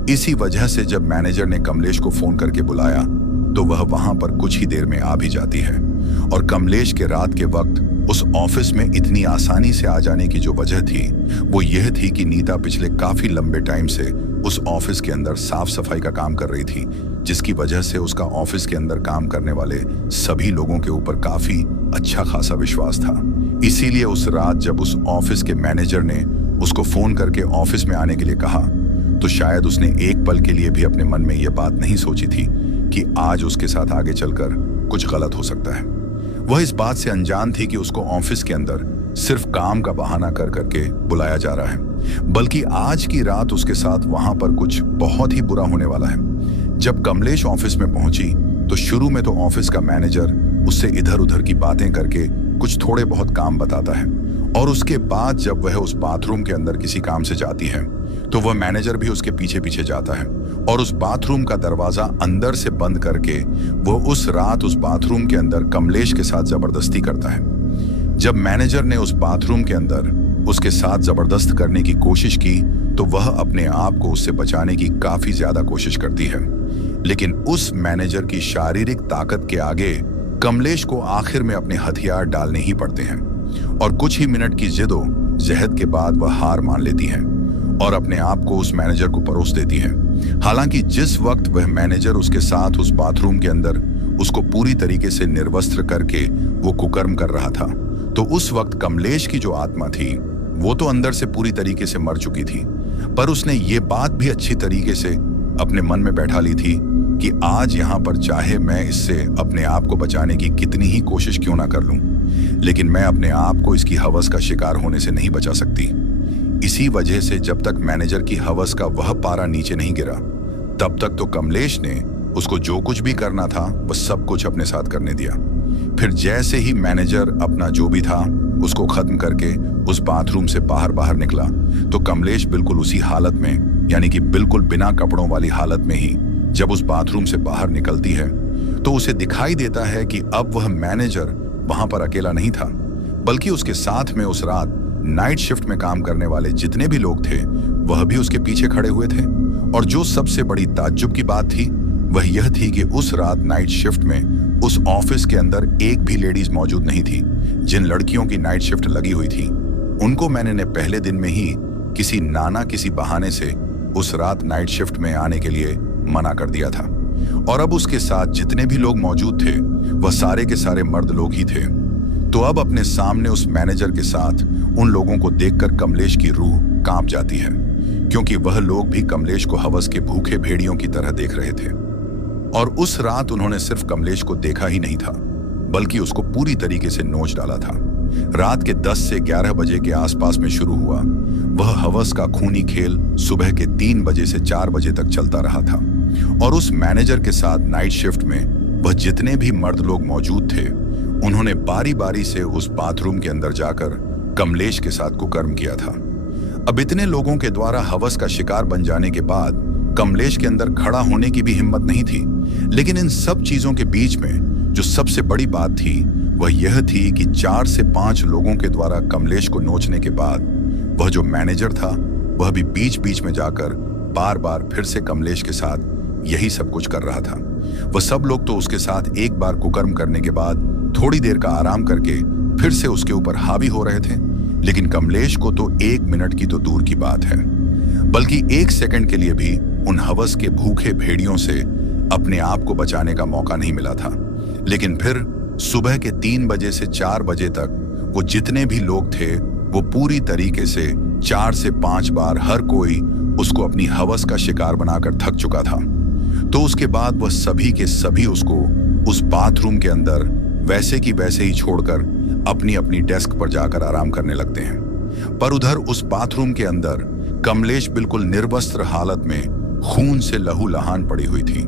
इसी वजह से जब मैनेजर ने कमलेश को फोन करके बुलाया तो वह वहां पर कुछ ही देर में आ भी जाती है और कमलेश के रात के वक्त उस ऑफिस में इतनी आसानी से आ जाने की जो वजह थी वो यह थी कि नीता पिछले काफी लंबे टाइम से उस ऑफिस के अंदर साफ सफाई का काम कर रही थी, जिसकी वजह से उसका ऑफिस के अंदर काम करने वाले सभी लोगों के ऊपर काफी अच्छा खासा विश्वास था। इसीलिए उस रात जब उस ऑफिस के मैनेजर ने उसको फोन करके ऑफिस में आने के लिए कहा तो शायद उसने एक पल के लिए भी अपने मन में यह बात नहीं सोची थी कि आज उसके साथ आगे चलकर कुछ गलत हो सकता है। वह इस बात से अनजान थी कि उसको ऑफिस के अंदर सिर्फ काम का बहाना कर करके बुलाया जा रहा है, बल्कि आज की रात उसके साथ वहां पर कुछ बहुत ही बुरा होने वाला है। जब कमलेश ऑफिस में पहुंची तो शुरू में तो ऑफिस का मैनेजर उससे इधर उधर की बातें करके कुछ थोड़े बहुत काम बताता है, और उसके बाद जब वह उस बाथरूम के अंदर किसी काम से जाती है तो वह मैनेजर भी उसके पीछे पीछे जाता है और उस बाथरूम का दरवाजा अंदर से बंद करके वो उस रात उस बाथरूम के अंदर कमलेश के साथ जबरदस्ती करता है। जब मैनेजर ने उस बाथरूम के अंदर उसके साथ जबरदस्त करने की कोशिश की तो वह अपने आप को उससे बचाने की काफी ज्यादा कोशिश करती है, लेकिन उस मैनेजर की शारीरिक ताकत के आगे कमलेश को आखिर में अपने हथियार डालने ही पड़ते हैं और कुछ ही मिनट की जिद्दोजहद के बाद वह हार मान लेती है और अपने आप को उस मैनेजर को परोस देती है। हालांकि जिस वक्त वह मैनेजर उसके साथ उस बाथरूम के अंदर उसको पूरी तरीके से निर्वस्त्र करके वो कुकर्म कर रहा था, तो उस वक्त कमलेश की जो आत्मा थी वो तो अंदर से पूरी तरीके से मर चुकी थी, पर उसने ये बात भी अच्छी तरीके से अपने मन में बैठा ली थी कि आज यहाँ पर चाहे मैं इससे अपने आप को बचाने की कितनी ही कोशिश क्यों ना कर लूं, लेकिन मैं अपने आप को इसकी हवस का शिकार होने से नहीं बचा सकती। इसी वजह से जब तक मैनेजर की हवस का वह पारा नीचे नहीं गिरा तब तक तो कमलेश ने उसको जो कुछ भी करना था वह सब कुछ अपने साथ करने दिया। फिर जैसे ही मैनेजर अपना जो भी था उसको खत्म करके उस बाथरूम से बाहर निकला तो कमलेश बिल्कुल उसी हालत में, यानी कि बिल्कुल बिना कपड़ों वाली हालत में ही जब उस बाथरूम से बाहर निकलती है तो उसे दिखाई देता है कि अब वह मैनेजर वहां पर अकेला नहीं था, बल्कि उसके साथ में उस रात नाइट शिफ्ट में काम करने वाले जितने भी लोग थे वह भी उसके पीछे खड़े हुए थे। और जो सबसे बड़ी ताज्जुब की बात थी वह यह थी कि उस रात नाइट शिफ्ट में उस ऑफिस के अंदर एक भी लेडीज मौजूद नहीं थी। जिन लड़कियों की नाइट शिफ्ट लगी हुई थी उनको मैंने पहले दिन में ही किसी बहाने से उस रात नाइट शिफ्ट में आने के लिए मना कर दिया था, और अब उसके साथ जितने भी लोग मौजूद थे वह सारे के सारे मर्द लोग ही थे। तो अब अपने सामने उस मैनेजर के साथ उन लोगों को देखकर कमलेश की रूह कांप जाती है, क्योंकि वह लोग भी कमलेश को हवस के भूखे भेड़ियों की तरह देख रहे थे। और उस रात उन्होंने सिर्फ कमलेश को देखा ही नहीं था बल्कि उसको पूरी तरीके से नोच डाला था। रात के 10 से 11 बजे के आसपास में शुरू हुआ वह हवस का खूनी खेल सुबह के 3 बजे से 4 बजे तक चलता रहा था, और उस मैनेजर के साथ नाइट शिफ्ट में वह जितने भी मर्द लोग मौजूद थे उन्होंने बारी बारी से उस बाथरूम के अंदर जाकर कमलेश के साथ कुकर्म किया था। अब इतने लोगों के द्वारा हवस का शिकार बन जाने के बाद कमलेश के अंदर खड़ा होने की भी हिम्मत नहीं थी, लेकिन इन सब चीजों के बीच में जो सबसे बड़ी बात थी वह यह थी कि 4 से 5 लोगों के द्वारा कमलेश को नोचने के बाद वह जो मैनेजर था वह भी बीच बीच में जाकर बार बार फिर से कमलेश के साथ यही सब कुछ कर रहा था। वह सब लोग तो उसके साथ एक बार कुकर्म करने के बाद थोड़ी देर का आराम करके फिर से उसके ऊपर हावी हो रहे थे, लेकिन कमलेश को तो 1 मिनट की तो दूर की बात है बल्कि 1 सेकंड के लिए भी उन हवस के भूखे भेड़ियों से अपने आप को बचाने का मौका नहीं मिला था। लेकिन फिर सुबह के 3 बजे से 4 बजे तक वो जितने भी लोग थे वो पूरी तरीके से 4 से 5 बार हर कोई उसको अपनी हवस का शिकार बनाकर थक चुका था। तो उसके बाद वह सभी के सभी उसको उस बाथरूम के अंदर वैसे की वैसे ही छोड़कर अपनी अपनी डेस्क पर जाकर आराम करने लगते हैं। पर उधर उस बाथरूम के अंदर कमलेश बिल्कुल निर्वस्त्र हालत में खून से लहूलुहान पड़ी हुई थी।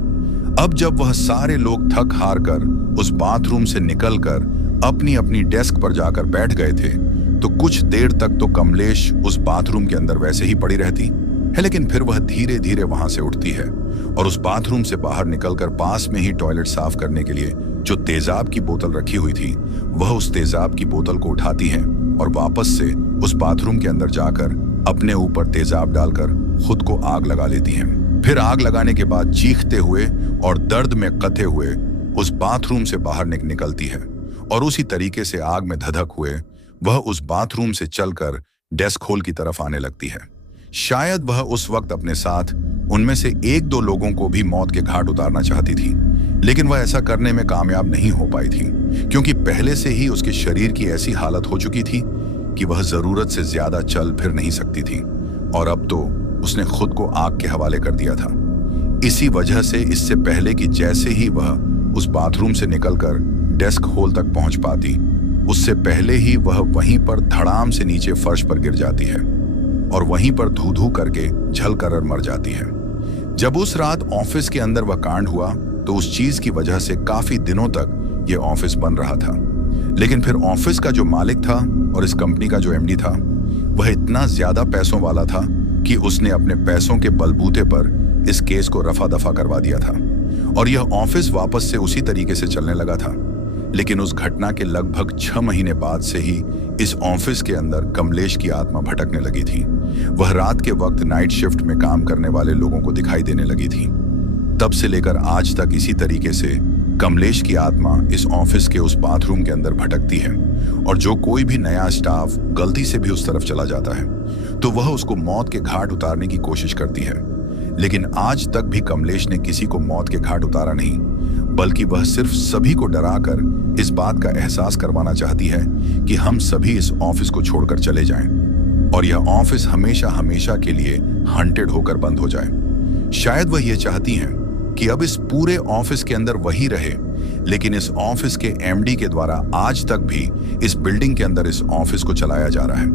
अब जब वह सारे लोग थक हार कर उस बाथरूम से निकलकर अपनी अपनी डेस्क पर जाकर बैठ गए थे तो कुछ देर तक तो कमलेश उस बाथरूम के अंदर वैसे ही पड़ी रहती है, लेकिन फिर वह धीरे धीरे वहां से उठती है और उस बाथरूम से बाहर निकलकर पास में ही टॉयलेट साफ करने के लिए जो तेजाब की बोतल रखी हुई थी वह उस तेजाब की बोतल को उठाती है और वापस से उस बाथरूम के अंदर जाकर अपने ऊपर तेजाब डालकर खुद को आग लगा लेती है। फिर आग लगाने के बाद चीखते हुए और दर्द में कथे हुए उस बाथरूम से बाहर निकलती है और उसी तरीके से आग में धधक हुए वह उस बाथरूम से चलकर डेस्क होल की तरफ आने लगती है। शायद वह उस वक्त अपने साथ उनमें से एक दो लोगों को भी मौत के घाट उतारना चाहती थी, लेकिन वह ऐसा करने में कामयाब नहीं हो पाई थी, क्योंकि पहले से ही उसके शरीर की ऐसी हालत हो चुकी थी कि वह जरूरत से ज्यादा चल फिर नहीं सकती थी, और अब तो उसने खुद को आग के हवाले कर दिया था। इसी वजह से इससे पहले कि जैसे ही वह उस बाथरूम से निकलकर डेस्क होल तक पहुंच पाती, उससे पहले ही वह वहीं पर धड़ाम से नीचे फर्श पर गिर जाती है और वहीं पर धू धू करके झलकर मर जाती है। जब उस रात ऑफिस के अंदर वह कांड हुआ तो उस चीज की वजह से काफी दिनों तक यह ऑफिस बन रहा था, लेकिन फिर ऑफिस का जो मालिक था और इस कंपनी का जो एमडी था, वह इतना ज्यादा पैसों वाला था कि उसने अपने पैसों के बलबूते पर इस केस को रफा दफा करवा दिया था और यह ऑफिस वापस से उसी तरीके से चलने लगा था। लेकिन उस घटना के लगभग 6 महीने बाद से ही इस ऑफिस के अंदर कमलेश की आत्मा भटकने लगी थी। वह रात के वक्त नाइट शिफ्ट में काम करने वाले लोगों को दिखाई देने लगी थी। तब से लेकर आज तक इसी तरीके से कमलेश की आत्मा इस ऑफिस के उस बाथरूम के अंदर भटकती है, और जो कोई भी नया स्टाफ गलती से भी उस तरफ चला जाता है तो वह उसको मौत के घाट उतारने की कोशिश करती है। लेकिन आज तक भी कमलेश ने किसी को मौत के घाट उतारा नहीं, बल्कि वह सिर्फ सभी को डराकर इस बात का एहसास करवाना चाहती है कि हम सभी इस ऑफिस को छोड़कर चले जाएं और यह ऑफिस हमेशा हमेशा के लिए हंटेड होकर बंद हो जाए। शायद वह यह चाहती हैं कि अब इस पूरे ऑफिस के अंदर वही रहे, लेकिन इस ऑफिस के एमडी के द्वारा आज तक भी इस बिल्डिंग के अंदर इस ऑफिस को चलाया जा रहा है।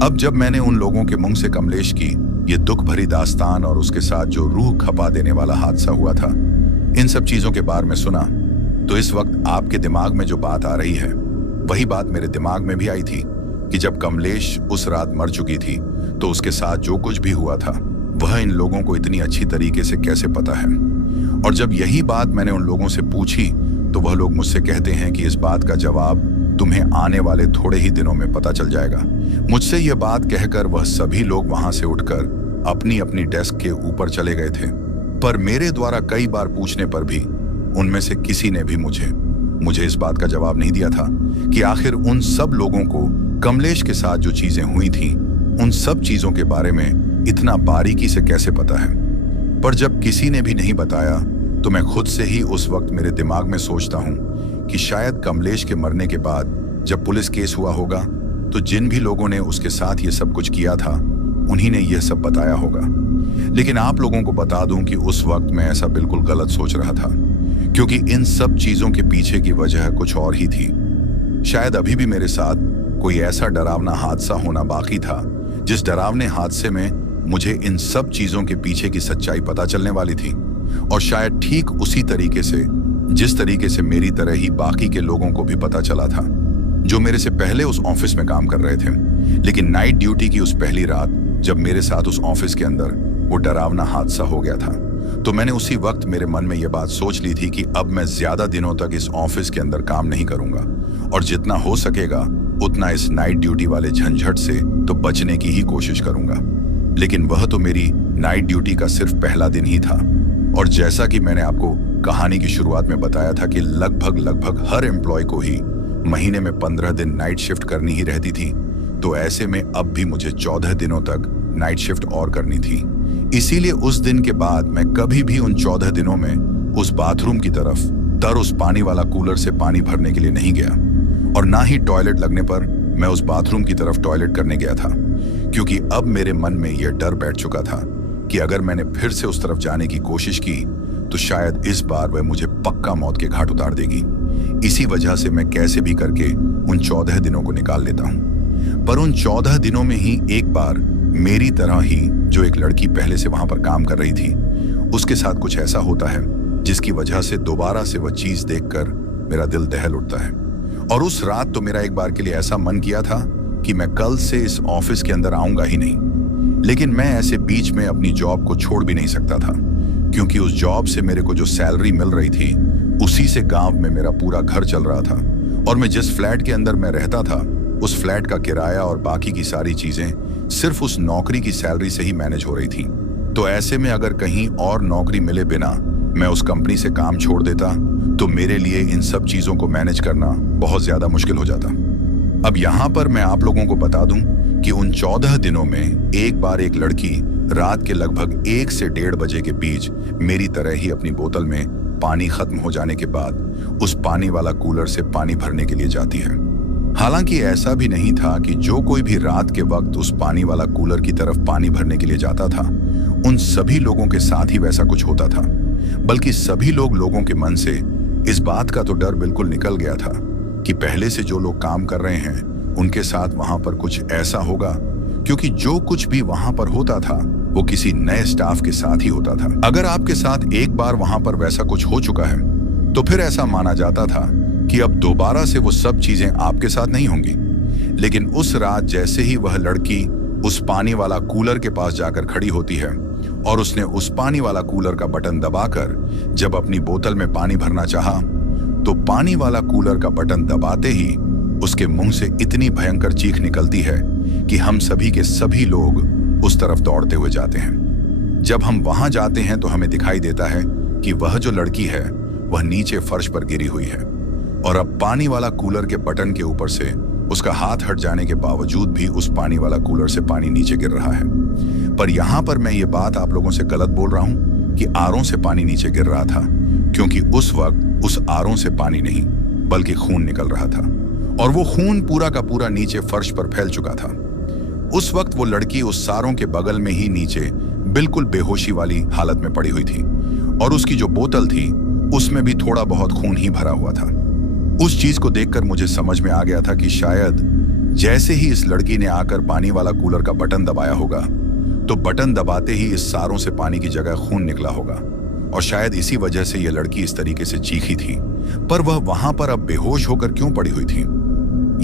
अब जब मैंने उन लोगों के मुंह से कमलेश की ये दुख भरी दास्तान और उसके साथ जो रूह खपा देने वाला हादसा हुआ था, इन सब चीजों के बारे में सुना, तो इस वक्त आपके दिमाग में जो बात आ रही है वही बात मेरे दिमाग में भी आई थी कि जब कमलेश उस रात मर चुकी थी तो उसके साथ जो कुछ भी हुआ था वह इन लोगों को इतनी अच्छी तरीके से कैसे पता है। और जब यही बात मैंने उन लोगों से पूछी तो वह लोग मुझसे कहते हैं कि इस बात का जवाब तुम्हें आने वाले थोड़े ही दिनों में पता चल जाएगा। मुझसे यह बात कहकर वह सभी लोग वहां से उठकर अपनी अपनी डेस्क के ऊपर चले गए थे, पर मेरे द्वारा कई बार पूछने पर भी उनमें से किसी ने भी मुझे इस बात का जवाब नहीं दिया था कि आखिर उन सब लोगों को कमलेश के साथ जो चीजें हुई थीं, उन सब चीजों के बारे में इतना बारीकी से कैसे पता है। पर जब किसी ने भी नहीं बताया तो मैं खुद से ही उस वक्त मेरे दिमाग में सोचता हूं कि शायद कमलेश के मरने के बाद जब पुलिस केस हुआ होगा तो जिन भी लोगों ने उसके साथ ये सब कुछ किया था उन्हीं ने यह सब बताया होगा। लेकिन आप लोगों को बता दूं कि उस वक्त मैं ऐसा बिल्कुल गलत सोच रहा था, क्योंकि इन सब चीजों के पीछे की वजह कुछ और ही थी। शायद अभी भी मेरे साथ कोई ऐसा डरावना हादसा होना बाकी था जिस डरावने हादसे में मुझे इन सब चीजों के पीछे की सच्चाई पता चलने वाली थी, और शायद ठीक उसी तरीके से जिस तरीके से मेरी तरह ही बाकी के लोगों को भी पता चला था जो मेरे से पहले उस ऑफिस में काम कर रहे थे। लेकिन नाइट ड्यूटी की उस पहली रात जब मेरे साथ उस ऑफिस के अंदर वो डरावना हादसा हो गया था, तो मैंने उसी वक्त मेरे मन में ये बात सोच ली थी कि अब मैं ज्यादा दिनों तक इस ऑफिस के अंदर काम नहीं करूंगा और जितना हो सकेगा उतना इस नाइट ड्यूटी वाले झंझट से तो बचने की ही कोशिश करूंगा। लेकिन वह तो मेरी नाइट ड्यूटी का सिर्फ पहला दिन ही था, और जैसा कि मैंने आपको कहानी की शुरुआत में बताया था कि लगभग हर एम्प्लॉय को ही महीने में 15 दिन नाइट शिफ्ट करनी ही रहती थी, तो ऐसे में अब भी मुझे 14 दिनों तक नाइट शिफ्ट और करनी थी। इसीलिए उस दिन के बाद मैं कभी भी उन 14 दिनों में उस बाथरूम की तरफ उस पानी वाला कूलर से पानी भरने के लिए नहीं गया, और ना ही टॉयलेट लगने पर मैं उस बाथरूम की तरफ टॉयलेट करने गया था, क्योंकि अब मेरे मन में यह डर बैठ चुका था कि अगर मैंने फिर से उस तरफ जाने की कोशिश की तो शायद इस बार वह मुझे पक्का मौत के घाट उतार देगी। इसी वजह से मैं कैसे भी करके उन 14 दिनों को निकाल लेता हूं। पर उन 14 दिनों में ही एक बार मेरी तरह ही जो एक लड़की पहले से वहां पर काम कर रही थी, उसके साथ कुछ ऐसा होता है जिसकी वजह से दोबारा से वह चीज देखकर मेरा दिल दहल उठता है। और उस रात तो मेरा एक बार के लिए ऐसा मन किया था कि मैं कल से इस ऑफिस के अंदर आऊंगा ही नहीं, लेकिन मैं ऐसे बीच में अपनी जॉब को छोड़ भी नहीं सकता था, क्योंकि उस जॉब से मेरे को जो सैलरी मिल रही थी उसी से गांव में मेरा पूरा घर चल रहा था, और मैं जिस फ्लैट के अंदर मैं रहता था उस फ्लैट का किराया और बाकी की सारी चीजें सिर्फ उस नौकरी की सैलरी से ही मैनेज हो रही थी। तो ऐसे में अगर कहीं और नौकरी मिले बिना मैं उस कंपनी से काम छोड़ देता तो मेरे लिए इन सब चीजों को मैनेज करना बहुत ज्यादा मुश्किल हो जाता। अब यहाँ पर मैं आप लोगों को बता दूं कि उन 14 दिनों में एक बार एक लड़की रात के लगभग 1 से 1:30 बजे के बीच मेरी तरह ही अपनी बोतल में पानी खत्म हो जाने के बाद उस पानी वाला कूलर से पानी भरने के लिए जाती है। हालांकि ऐसा भी नहीं था कि जो कोई भी रात के वक्त उस पानी वाला कूलर की तरफ पानी भरने के लिए जाता था उन सभी लोगों के साथ ही वैसा कुछ होता था, बल्कि सभी लोगों के मन से इस बात का तो डर बिल्कुल निकल गया था कि पहले से जो लोग काम कर रहे हैं उनके साथ वहां पर कुछ ऐसा होगा, क्योंकि जो कुछ भी वहां पर होता था वो किसी नए स्टाफ के साथ ही होता था। अगर आपके साथ एक बार वहां पर वैसा कुछ हो चुका है तो फिर ऐसा माना जाता था कि अब दोबारा से वो सब चीजें आपके साथ नहीं होंगी। लेकिन उस रात जैसे ही वह लड़की उस पानी वाला कूलर के पास जाकर खड़ी होती है और उसने उस पानी वाला कूलर का बटन दबाकर जब अपनी बोतल में पानी भरना चाहा, तो पानी वाला कूलर का बटन दबाते ही उसके मुंह से इतनी भयंकर चीख निकलती है कि हम सभी के सभी लोग उस तरफ दौड़ते हुए जाते हैं। जब हम वहां जाते हैं तो हमें दिखाई देता है कि वह जो लड़की है वह नीचे फर्श पर गिरी हुई है और अब पानी वाला कूलर के बटन के ऊपर से उसका हाथ हट जाने के बावजूद भी उस पानी वाला कूलर से पानी नीचे गिर रहा है। पर यहाँ पर मैं ये बात आप लोगों से गलत बोल रहा हूँ कि आरओ से पानी नीचे गिर रहा था, क्योंकि उस वक्त उस आरओ से पानी नहीं बल्कि खून निकल रहा था और वो खून पूरा का पूरा नीचे फर्श पर फैल चुका था। उस वक्त वो लड़की उस सारों के बगल में ही नीचे बिल्कुल बेहोशी वाली हालत में पड़ी हुई थी और उसकी जो बोतल थी उसमें भी थोड़ा बहुत खून ही भरा हुआ था। उस चीज को देखकर मुझे समझ में आ गया था कि शायद जैसे ही इस लड़की ने आकर पानी वाला कूलर का बटन दबाया होगा तो बटन दबाते ही इस सारों से पानी की जगह खून निकला होगा और शायद इसी वजह से यह लड़की इस तरीके से चीखी थी। पर वह वहां पर अब बेहोश होकर क्यों पड़ी हुई थी,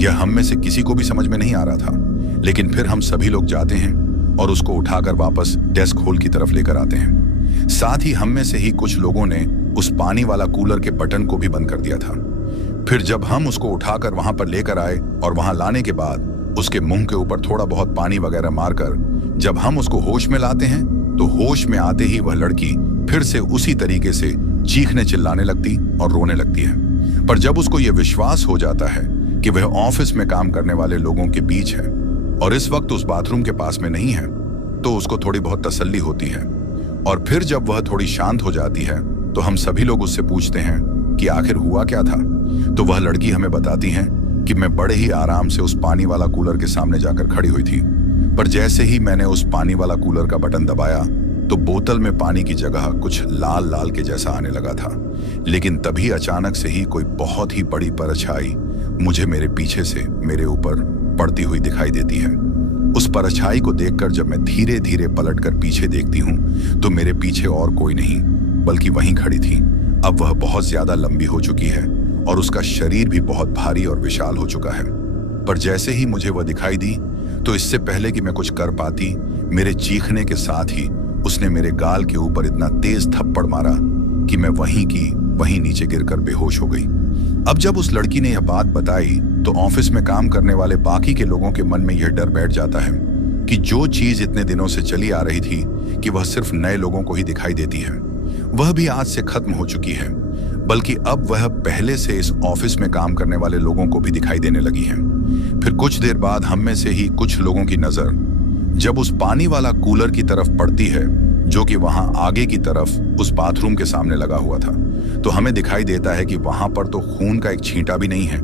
यह हम में से किसी को भी समझ में नहीं आ रहा था। लेकिन फिर हम सभी लोग जाते हैं और उसको उठाकर वापस डेस्क होल की तरफ लेकर आते हैं। साथ ही हम में से ही कुछ लोगों ने उस पानी वाला कूलर के बटन को भी बंद कर दिया था। फिर जब हम उसको उठाकर वहां पर लेकर आए और वहां लाने के बाद उसके मुंह के ऊपर थोड़ा बहुत पानी वगैरह मारकर जब हम उसको होश में लाते हैं तो होश में आते ही वह लड़की फिर से उसी तरीके से चीखने चिल्लाने लगती और रोने लगती है। पर जब उसको यह विश्वास हो जाता है कि वह ऑफिस में काम करने वाले लोगों के बीच है और इस वक्त उस बाथरूम के पास में नहीं है, तो उसको थोड़ी बहुत तसल्ली होती है। और फिर जब वह थोड़ी शांत हो जाती है तो हम सभी लोग उससे पूछते हैं कि आखिर हुआ क्या था। तो वह लड़की हमें बताती है कि मैं बड़े ही आराम से उस पानी वाला कूलर के सामने जाकर खड़ी हुई थी, पर जैसे ही मैंने उस पानी वाला कूलर का बटन दबाया तो बोतल में पानी की जगह कुछ लाल लाल के जैसा आने लगा था। लेकिन तभी अचानक से ही कोई बहुत ही बड़ी परछाई मुझे मेरे पीछे से मेरे ऊपर पड़ती हुई दिखाई देती है। उस परछाई को देखकर जब मैं धीरे धीरे पलटकर पीछे देखती हूँ तो मेरे पीछे और कोई नहीं बल्कि वहीं खड़ी थी। अब वह बहुत ज्यादा लंबी हो चुकी है और उसका शरीर भी बहुत भारी और विशाल हो चुका है। पर जैसे ही मुझे वह दिखाई दी तो इससे पहले कि मैं कुछ कर पाती, मेरे चीखने के साथ ही उसने मेरे गाल के ऊपर इतना तेज थप्पड़ मारा कि मैं वहीं की वहीं नीचे गिरकर बेहोश हो गई। अब जब उस लड़की ने यह बात बताई तो ऑफिस में काम करने वाले बाकी के लोगों के मन में यह डर बैठ जाता है कि जो चीज इतने दिनों से चली आ रही थी कि वह सिर्फ नए लोगों को ही दिखाई देती है, वह भी आज से खत्म हो चुकी है, बल्कि अब वह पहले से इस ऑफिस में काम करने वाले लोगों को भी दिखाई देने लगी है। फिर कुछ देर बाद हम में से ही कुछ लोगों की नजर जब उस पानी वाला कूलर की तरफ पड़ती है जो कि वहां आगे की तरफ उस बाथरूम के सामने लगा हुआ था, तो हमें दिखाई देता है कि वहां पर तो खून का एक छींटा भी नहीं है,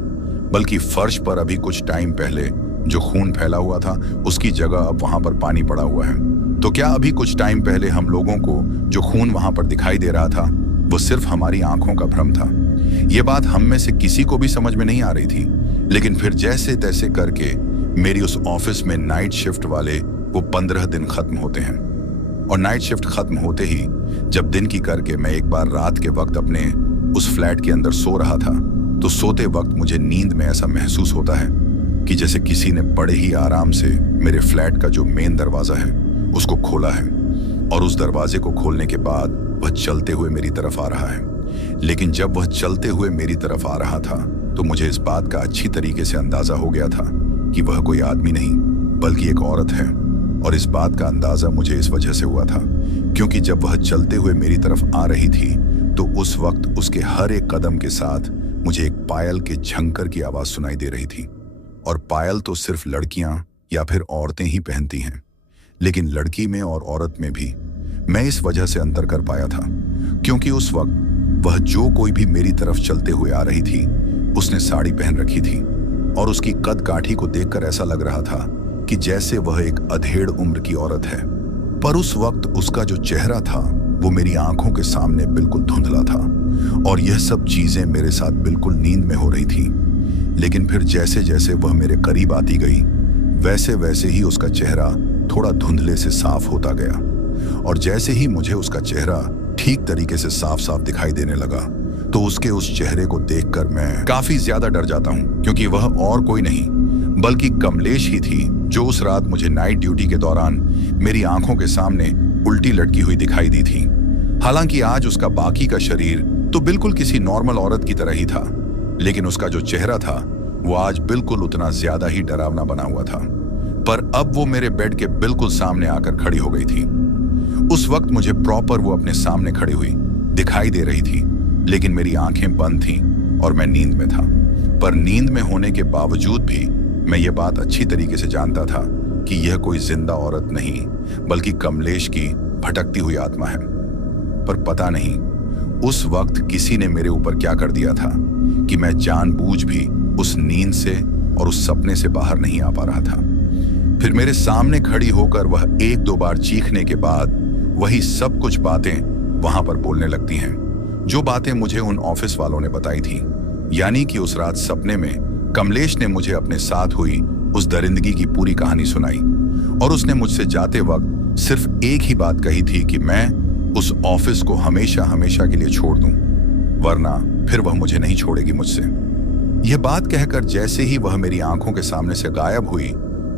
बल्कि फर्श पर अभी कुछ टाइम पहले जो खून फैला हुआ था उसकी जगह अब वहां पर पानी पड़ा हुआ है। तो क्या अभी कुछ टाइम पहले हम लोगों को जो खून वहां पर दिखाई दे रहा था वो सिर्फ हमारी आंखों का भ्रम था? ये बात हम में से किसी को भी समझ में नहीं आ रही थी। लेकिन फिर जैसे तैसे करके मेरी उस ऑफिस में नाइट शिफ्ट वाले वो 15 दिन खत्म होते हैं और नाइट शिफ्ट खत्म होते ही जब दिन की करके मैं एक बार रात के वक्त अपने उस फ्लैट के अंदर सो रहा था, तो सोते वक्त मुझे नींद में ऐसा महसूस होता है कि जैसे किसी ने बड़े ही आराम से मेरे फ्लैट का जो मेन दरवाजा है उसको खोला है और उस दरवाजे को खोलने के बाद वह चलते हुए मेरी तरफ आ रहा है। लेकिन जब वह चलते हुए मेरी तरफ आ रहा था तो मुझे इस बात का अच्छी तरीके से अंदाजा हो गया था कि वह कोई आदमी नहीं बल्कि एक औरत है। और इस बात का अंदाजा मुझे इस वजह से हुआ था क्योंकि जब वह चलते हुए मेरी तरफ आ रही थी तो उस वक्त उसके हर एक कदम के साथ मुझे एक पायल के झंकर की आवाज सुनाई दे रही थी। और पायल तो सिर्फ लड़कियां या फिर औरतें ही पहनती हैं, लेकिन लड़की में और औरत में भी मैं इस वजह से अंतर कर पाया था क्योंकि उस वक्त वह जो कोई भी मेरी तरफ चलते हुए आ रही थी उसने साड़ी पहन रखी थी और उसकी कद काठी को देखकर ऐसा लग रहा था कि जैसे वह एक अधेड़ उम्र की औरत है। पर उस वक्त उसका जो चेहरा था वो मेरी आंखों के सामने बिल्कुल धुंधला था और यह सब चीजें मेरे साथ बिल्कुल नींद में हो रही थी। लेकिन फिर जैसे जैसे वह मेरे करीब आती गई वैसे वैसे ही उसका चेहरा थोड़ा धुंधले से साफ होता गया और जैसे ही मुझे उसका चेहरा ठीक तरीके से साफ साफ दिखाई देने लगा तो उसके उस चेहरे को देखकर मैं काफी ज्यादा डर जाता हूँ क्योंकि वह और कोई नहीं बल्कि कमलेश ही थी जो उस रात मुझे नाइट ड्यूटी के दौरान मेरी आंखों के सामने उल्टी लटकी हुई दिखाई दी थी। हालांकि आज उसका बाकी का शरीर तो बिल्कुल किसी नॉर्मल औरत की तरह ही था, लेकिन उसका जो चेहरा था वो आज बिल्कुल उतना ज्यादा ही डरावना बना हुआ था। पर अब वो मेरे बेड के बिल्कुल सामने आकर खड़ी हो गई थी। उस वक्त मुझे प्रॉपर वो अपने सामने खड़ी हुई दिखाई दे रही थी, लेकिन मेरी आंखें बंद थीं और मैं नींद में था। पर नींद में होने के बावजूद भी मैं ये बात अच्छी तरीके से जानता था कि यह कोई जिंदा औरत नहीं बल्कि कमलेश की भटकती हुई आत्मा है। पर पता नहीं उस वक्त किसी ने मेरे ऊपर क्या कर दिया था कि मैं जानबूझ भी उस नींद से और उस सपने से बाहर नहीं आ पा रहा था। फिर मेरे सामने खड़ी होकर वह एक दो बार चीखने के बाद वही सब कुछ बातें वहां पर बोलने लगती हैं जो बातें मुझे उन ऑफिस वालों ने बताई थी। यानी कि उस रात सपने में कमलेश ने मुझे अपने साथ हुई उस दरिंदगी की पूरी कहानी सुनाई और उसने मुझसे जाते वक्त सिर्फ एक ही बात कही थी कि मैं उस ऑफिस को हमेशा हमेशा के लिए छोड़ दूं, वरना फिर वह मुझे नहीं छोड़ेगी मुझसे। यह बात कहकर जैसे ही वह मेरी आंखों के सामने से गायब हुई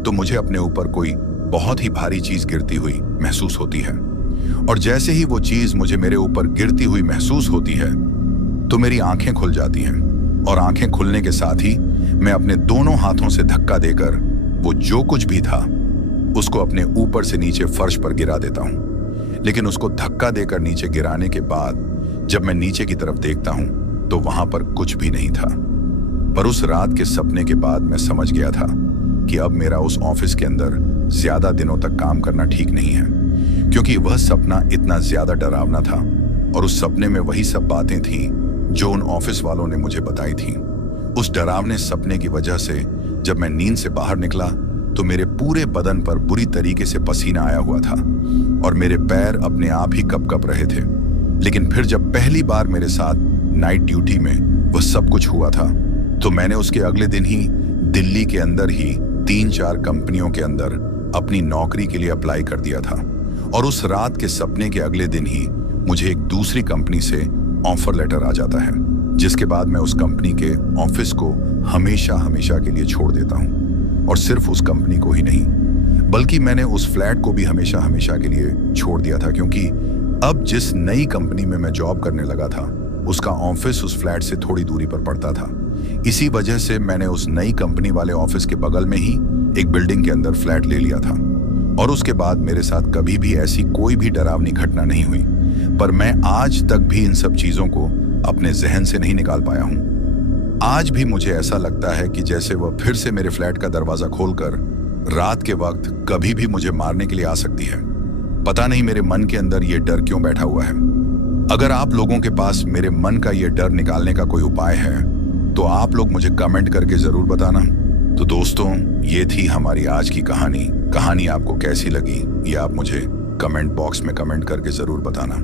तो मुझे अपने ऊपर कोई बहुत ही भारी चीज गिरती हुई महसूस होती है और जैसे ही वो चीज मुझे मेरे ऊपर गिरती हुई महसूस होती है तो मेरी आंखें खुल जाती हैं और आंखें खुलने के साथ ही मैं अपने दोनों हाथों से धक्का देकर वो जो कुछ भी था उसको अपने ऊपर से नीचे फर्श पर गिरा देता हूं। लेकिन उसको धक्का देकर नीचे गिराने के बाद जब मैं नीचे की तरफ देखता हूं तो वहां पर कुछ भी नहीं था। पर उस रात के सपने के बाद मैं समझ गया था कि अब मेरा उस ऑफिस के अंदर ज्यादा दिनों तक काम करना ठीक नहीं है, क्योंकि वह सपना इतना ज्यादा डरावना था और उस सपने में वही सब बातें थीं जो उन ऑफिस वालों ने मुझे बताई थीं। उस डरावने सपने की वजह से जब मैं नींद से बाहर निकला तो मेरे पूरे बदन पर बुरी तरीके से पसीना आया हुआ था और मेरे पैर अपने आप ही कँप रहे थे। लेकिन फिर जब पहली बार मेरे साथ नाइट ड्यूटी में वह सब कुछ हुआ था तो मैंने उसके अगले दिन ही दिल्ली के अंदर ही 3-4 कंपनियों के अंदर अपनी नौकरी के लिए अप्लाई कर दिया था और उस रात के सपने के अगले दिन ही मुझे एक दूसरी कंपनी से ऑफर लेटर आ जाता है, जिसके बाद मैं उस कंपनी के ऑफिस को हमेशा हमेशा के लिए छोड़ देता हूं। और सिर्फ उस कंपनी को ही नहीं बल्कि मैंने उस फ्लैट को भी हमेशा हमेशा के लिए छोड़ दिया था, क्योंकि अब जिस नई कंपनी में मैं जॉब करने लगा था उसका ऑफिस उस फ्लैट से थोड़ी दूरी पर पड़ता था। इसी वजह से मैंने उस नई कंपनी वाले ऑफिस के बगल में ही एक बिल्डिंग के अंदर फ्लैट ले लिया था और उसके बाद मेरे साथ कभी भी ऐसी कोई भी डरावनी घटना नहीं हुई। पर मैं आज तक भी इन सब चीजों को अपने जहन से नहीं निकाल पाया हूं। आज भी मुझे ऐसा लगता है कि जैसे वह फिर से मेरे फ्लैट का दरवाजा खोलकर रात के वक्त कभी भी मुझे मारने के लिए आ सकती है। पता नहीं मेरे मन के अंदर यह डर क्यों बैठा हुआ है। अगर आप लोगों के पास मेरे मन का यह डर निकालने का कोई उपाय है तो आप लोग मुझे कमेंट करके जरूर बताना। तो दोस्तों, ये थी हमारी आज की कहानी। कहानी आपको कैसी लगी ये आप मुझे कमेंट बॉक्स में कमेंट करके जरूर बताना।